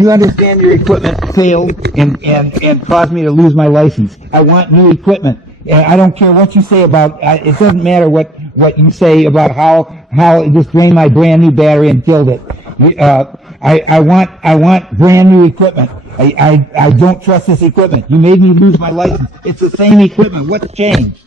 you understand your equipment failed and caused me to lose my license? I want new equipment. And I don't care what you say about. It doesn't matter what you say about how it just drained my brand new battery and killed it. I want brand new equipment. I don't trust this equipment. You made me lose my license. It's the same equipment. What's changed?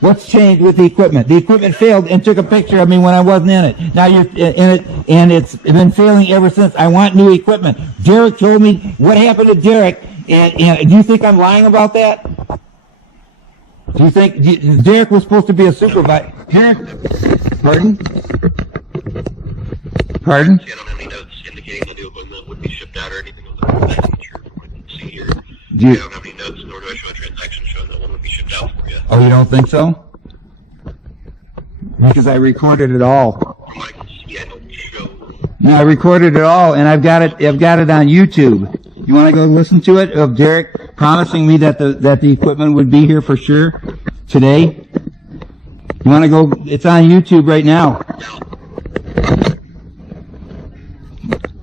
What's changed with the equipment? The equipment failed and took a picture of me when I wasn't in it. Now you're in it, and it's been failing ever since. I want new equipment. Derek told me what happened to Derek, and do you think I'm lying about that? Do you think Derek was supposed to be a supervisor? Pardon? Pardon? I don't have any notes indicating the new equipment would be shipped out or anything of that nature from what you can see here. I don't have any notes, nor do I show a transaction showing that one would be shipped out for you. Oh, you don't think so? Because I recorded it all. From what I can see, I don't show. No, I recorded it all, and I've got it on YouTube. You want to go listen to it of Derek promising me that the equipment would be here for sure today? You want to go? It's on YouTube right now.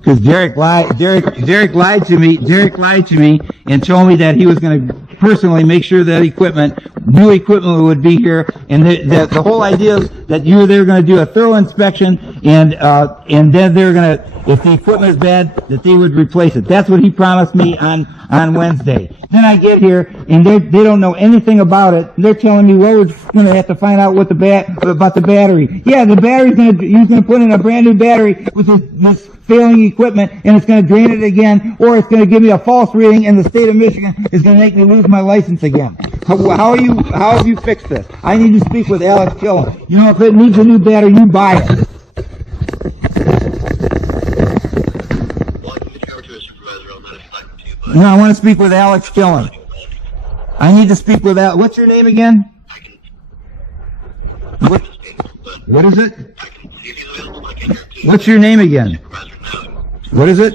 Because Derek lied to me and told me that he was going to personally make sure that new equipment would be here, and the whole idea is that they were going to do a thorough inspection, and then they're going to, if the equipment is bad, that they would replace it. That's what he promised me on Wednesday. Then I get here, and they don't know anything about it. They're telling me, well, we're going to have to find out about the battery. Yeah, the battery's he's going to put in a brand new battery with this failing equipment, and it's going to drain it again, or it's going to give me a false reading, and the state of Michigan is going to make me lose my license again. How have you fixed this? I need to speak with Alex Killen. You know, if it needs a new battery, you buy it. No, I want to speak with Alex Killen. I need to speak with Alex. What's your name again? What is it? What's your name again? What is it?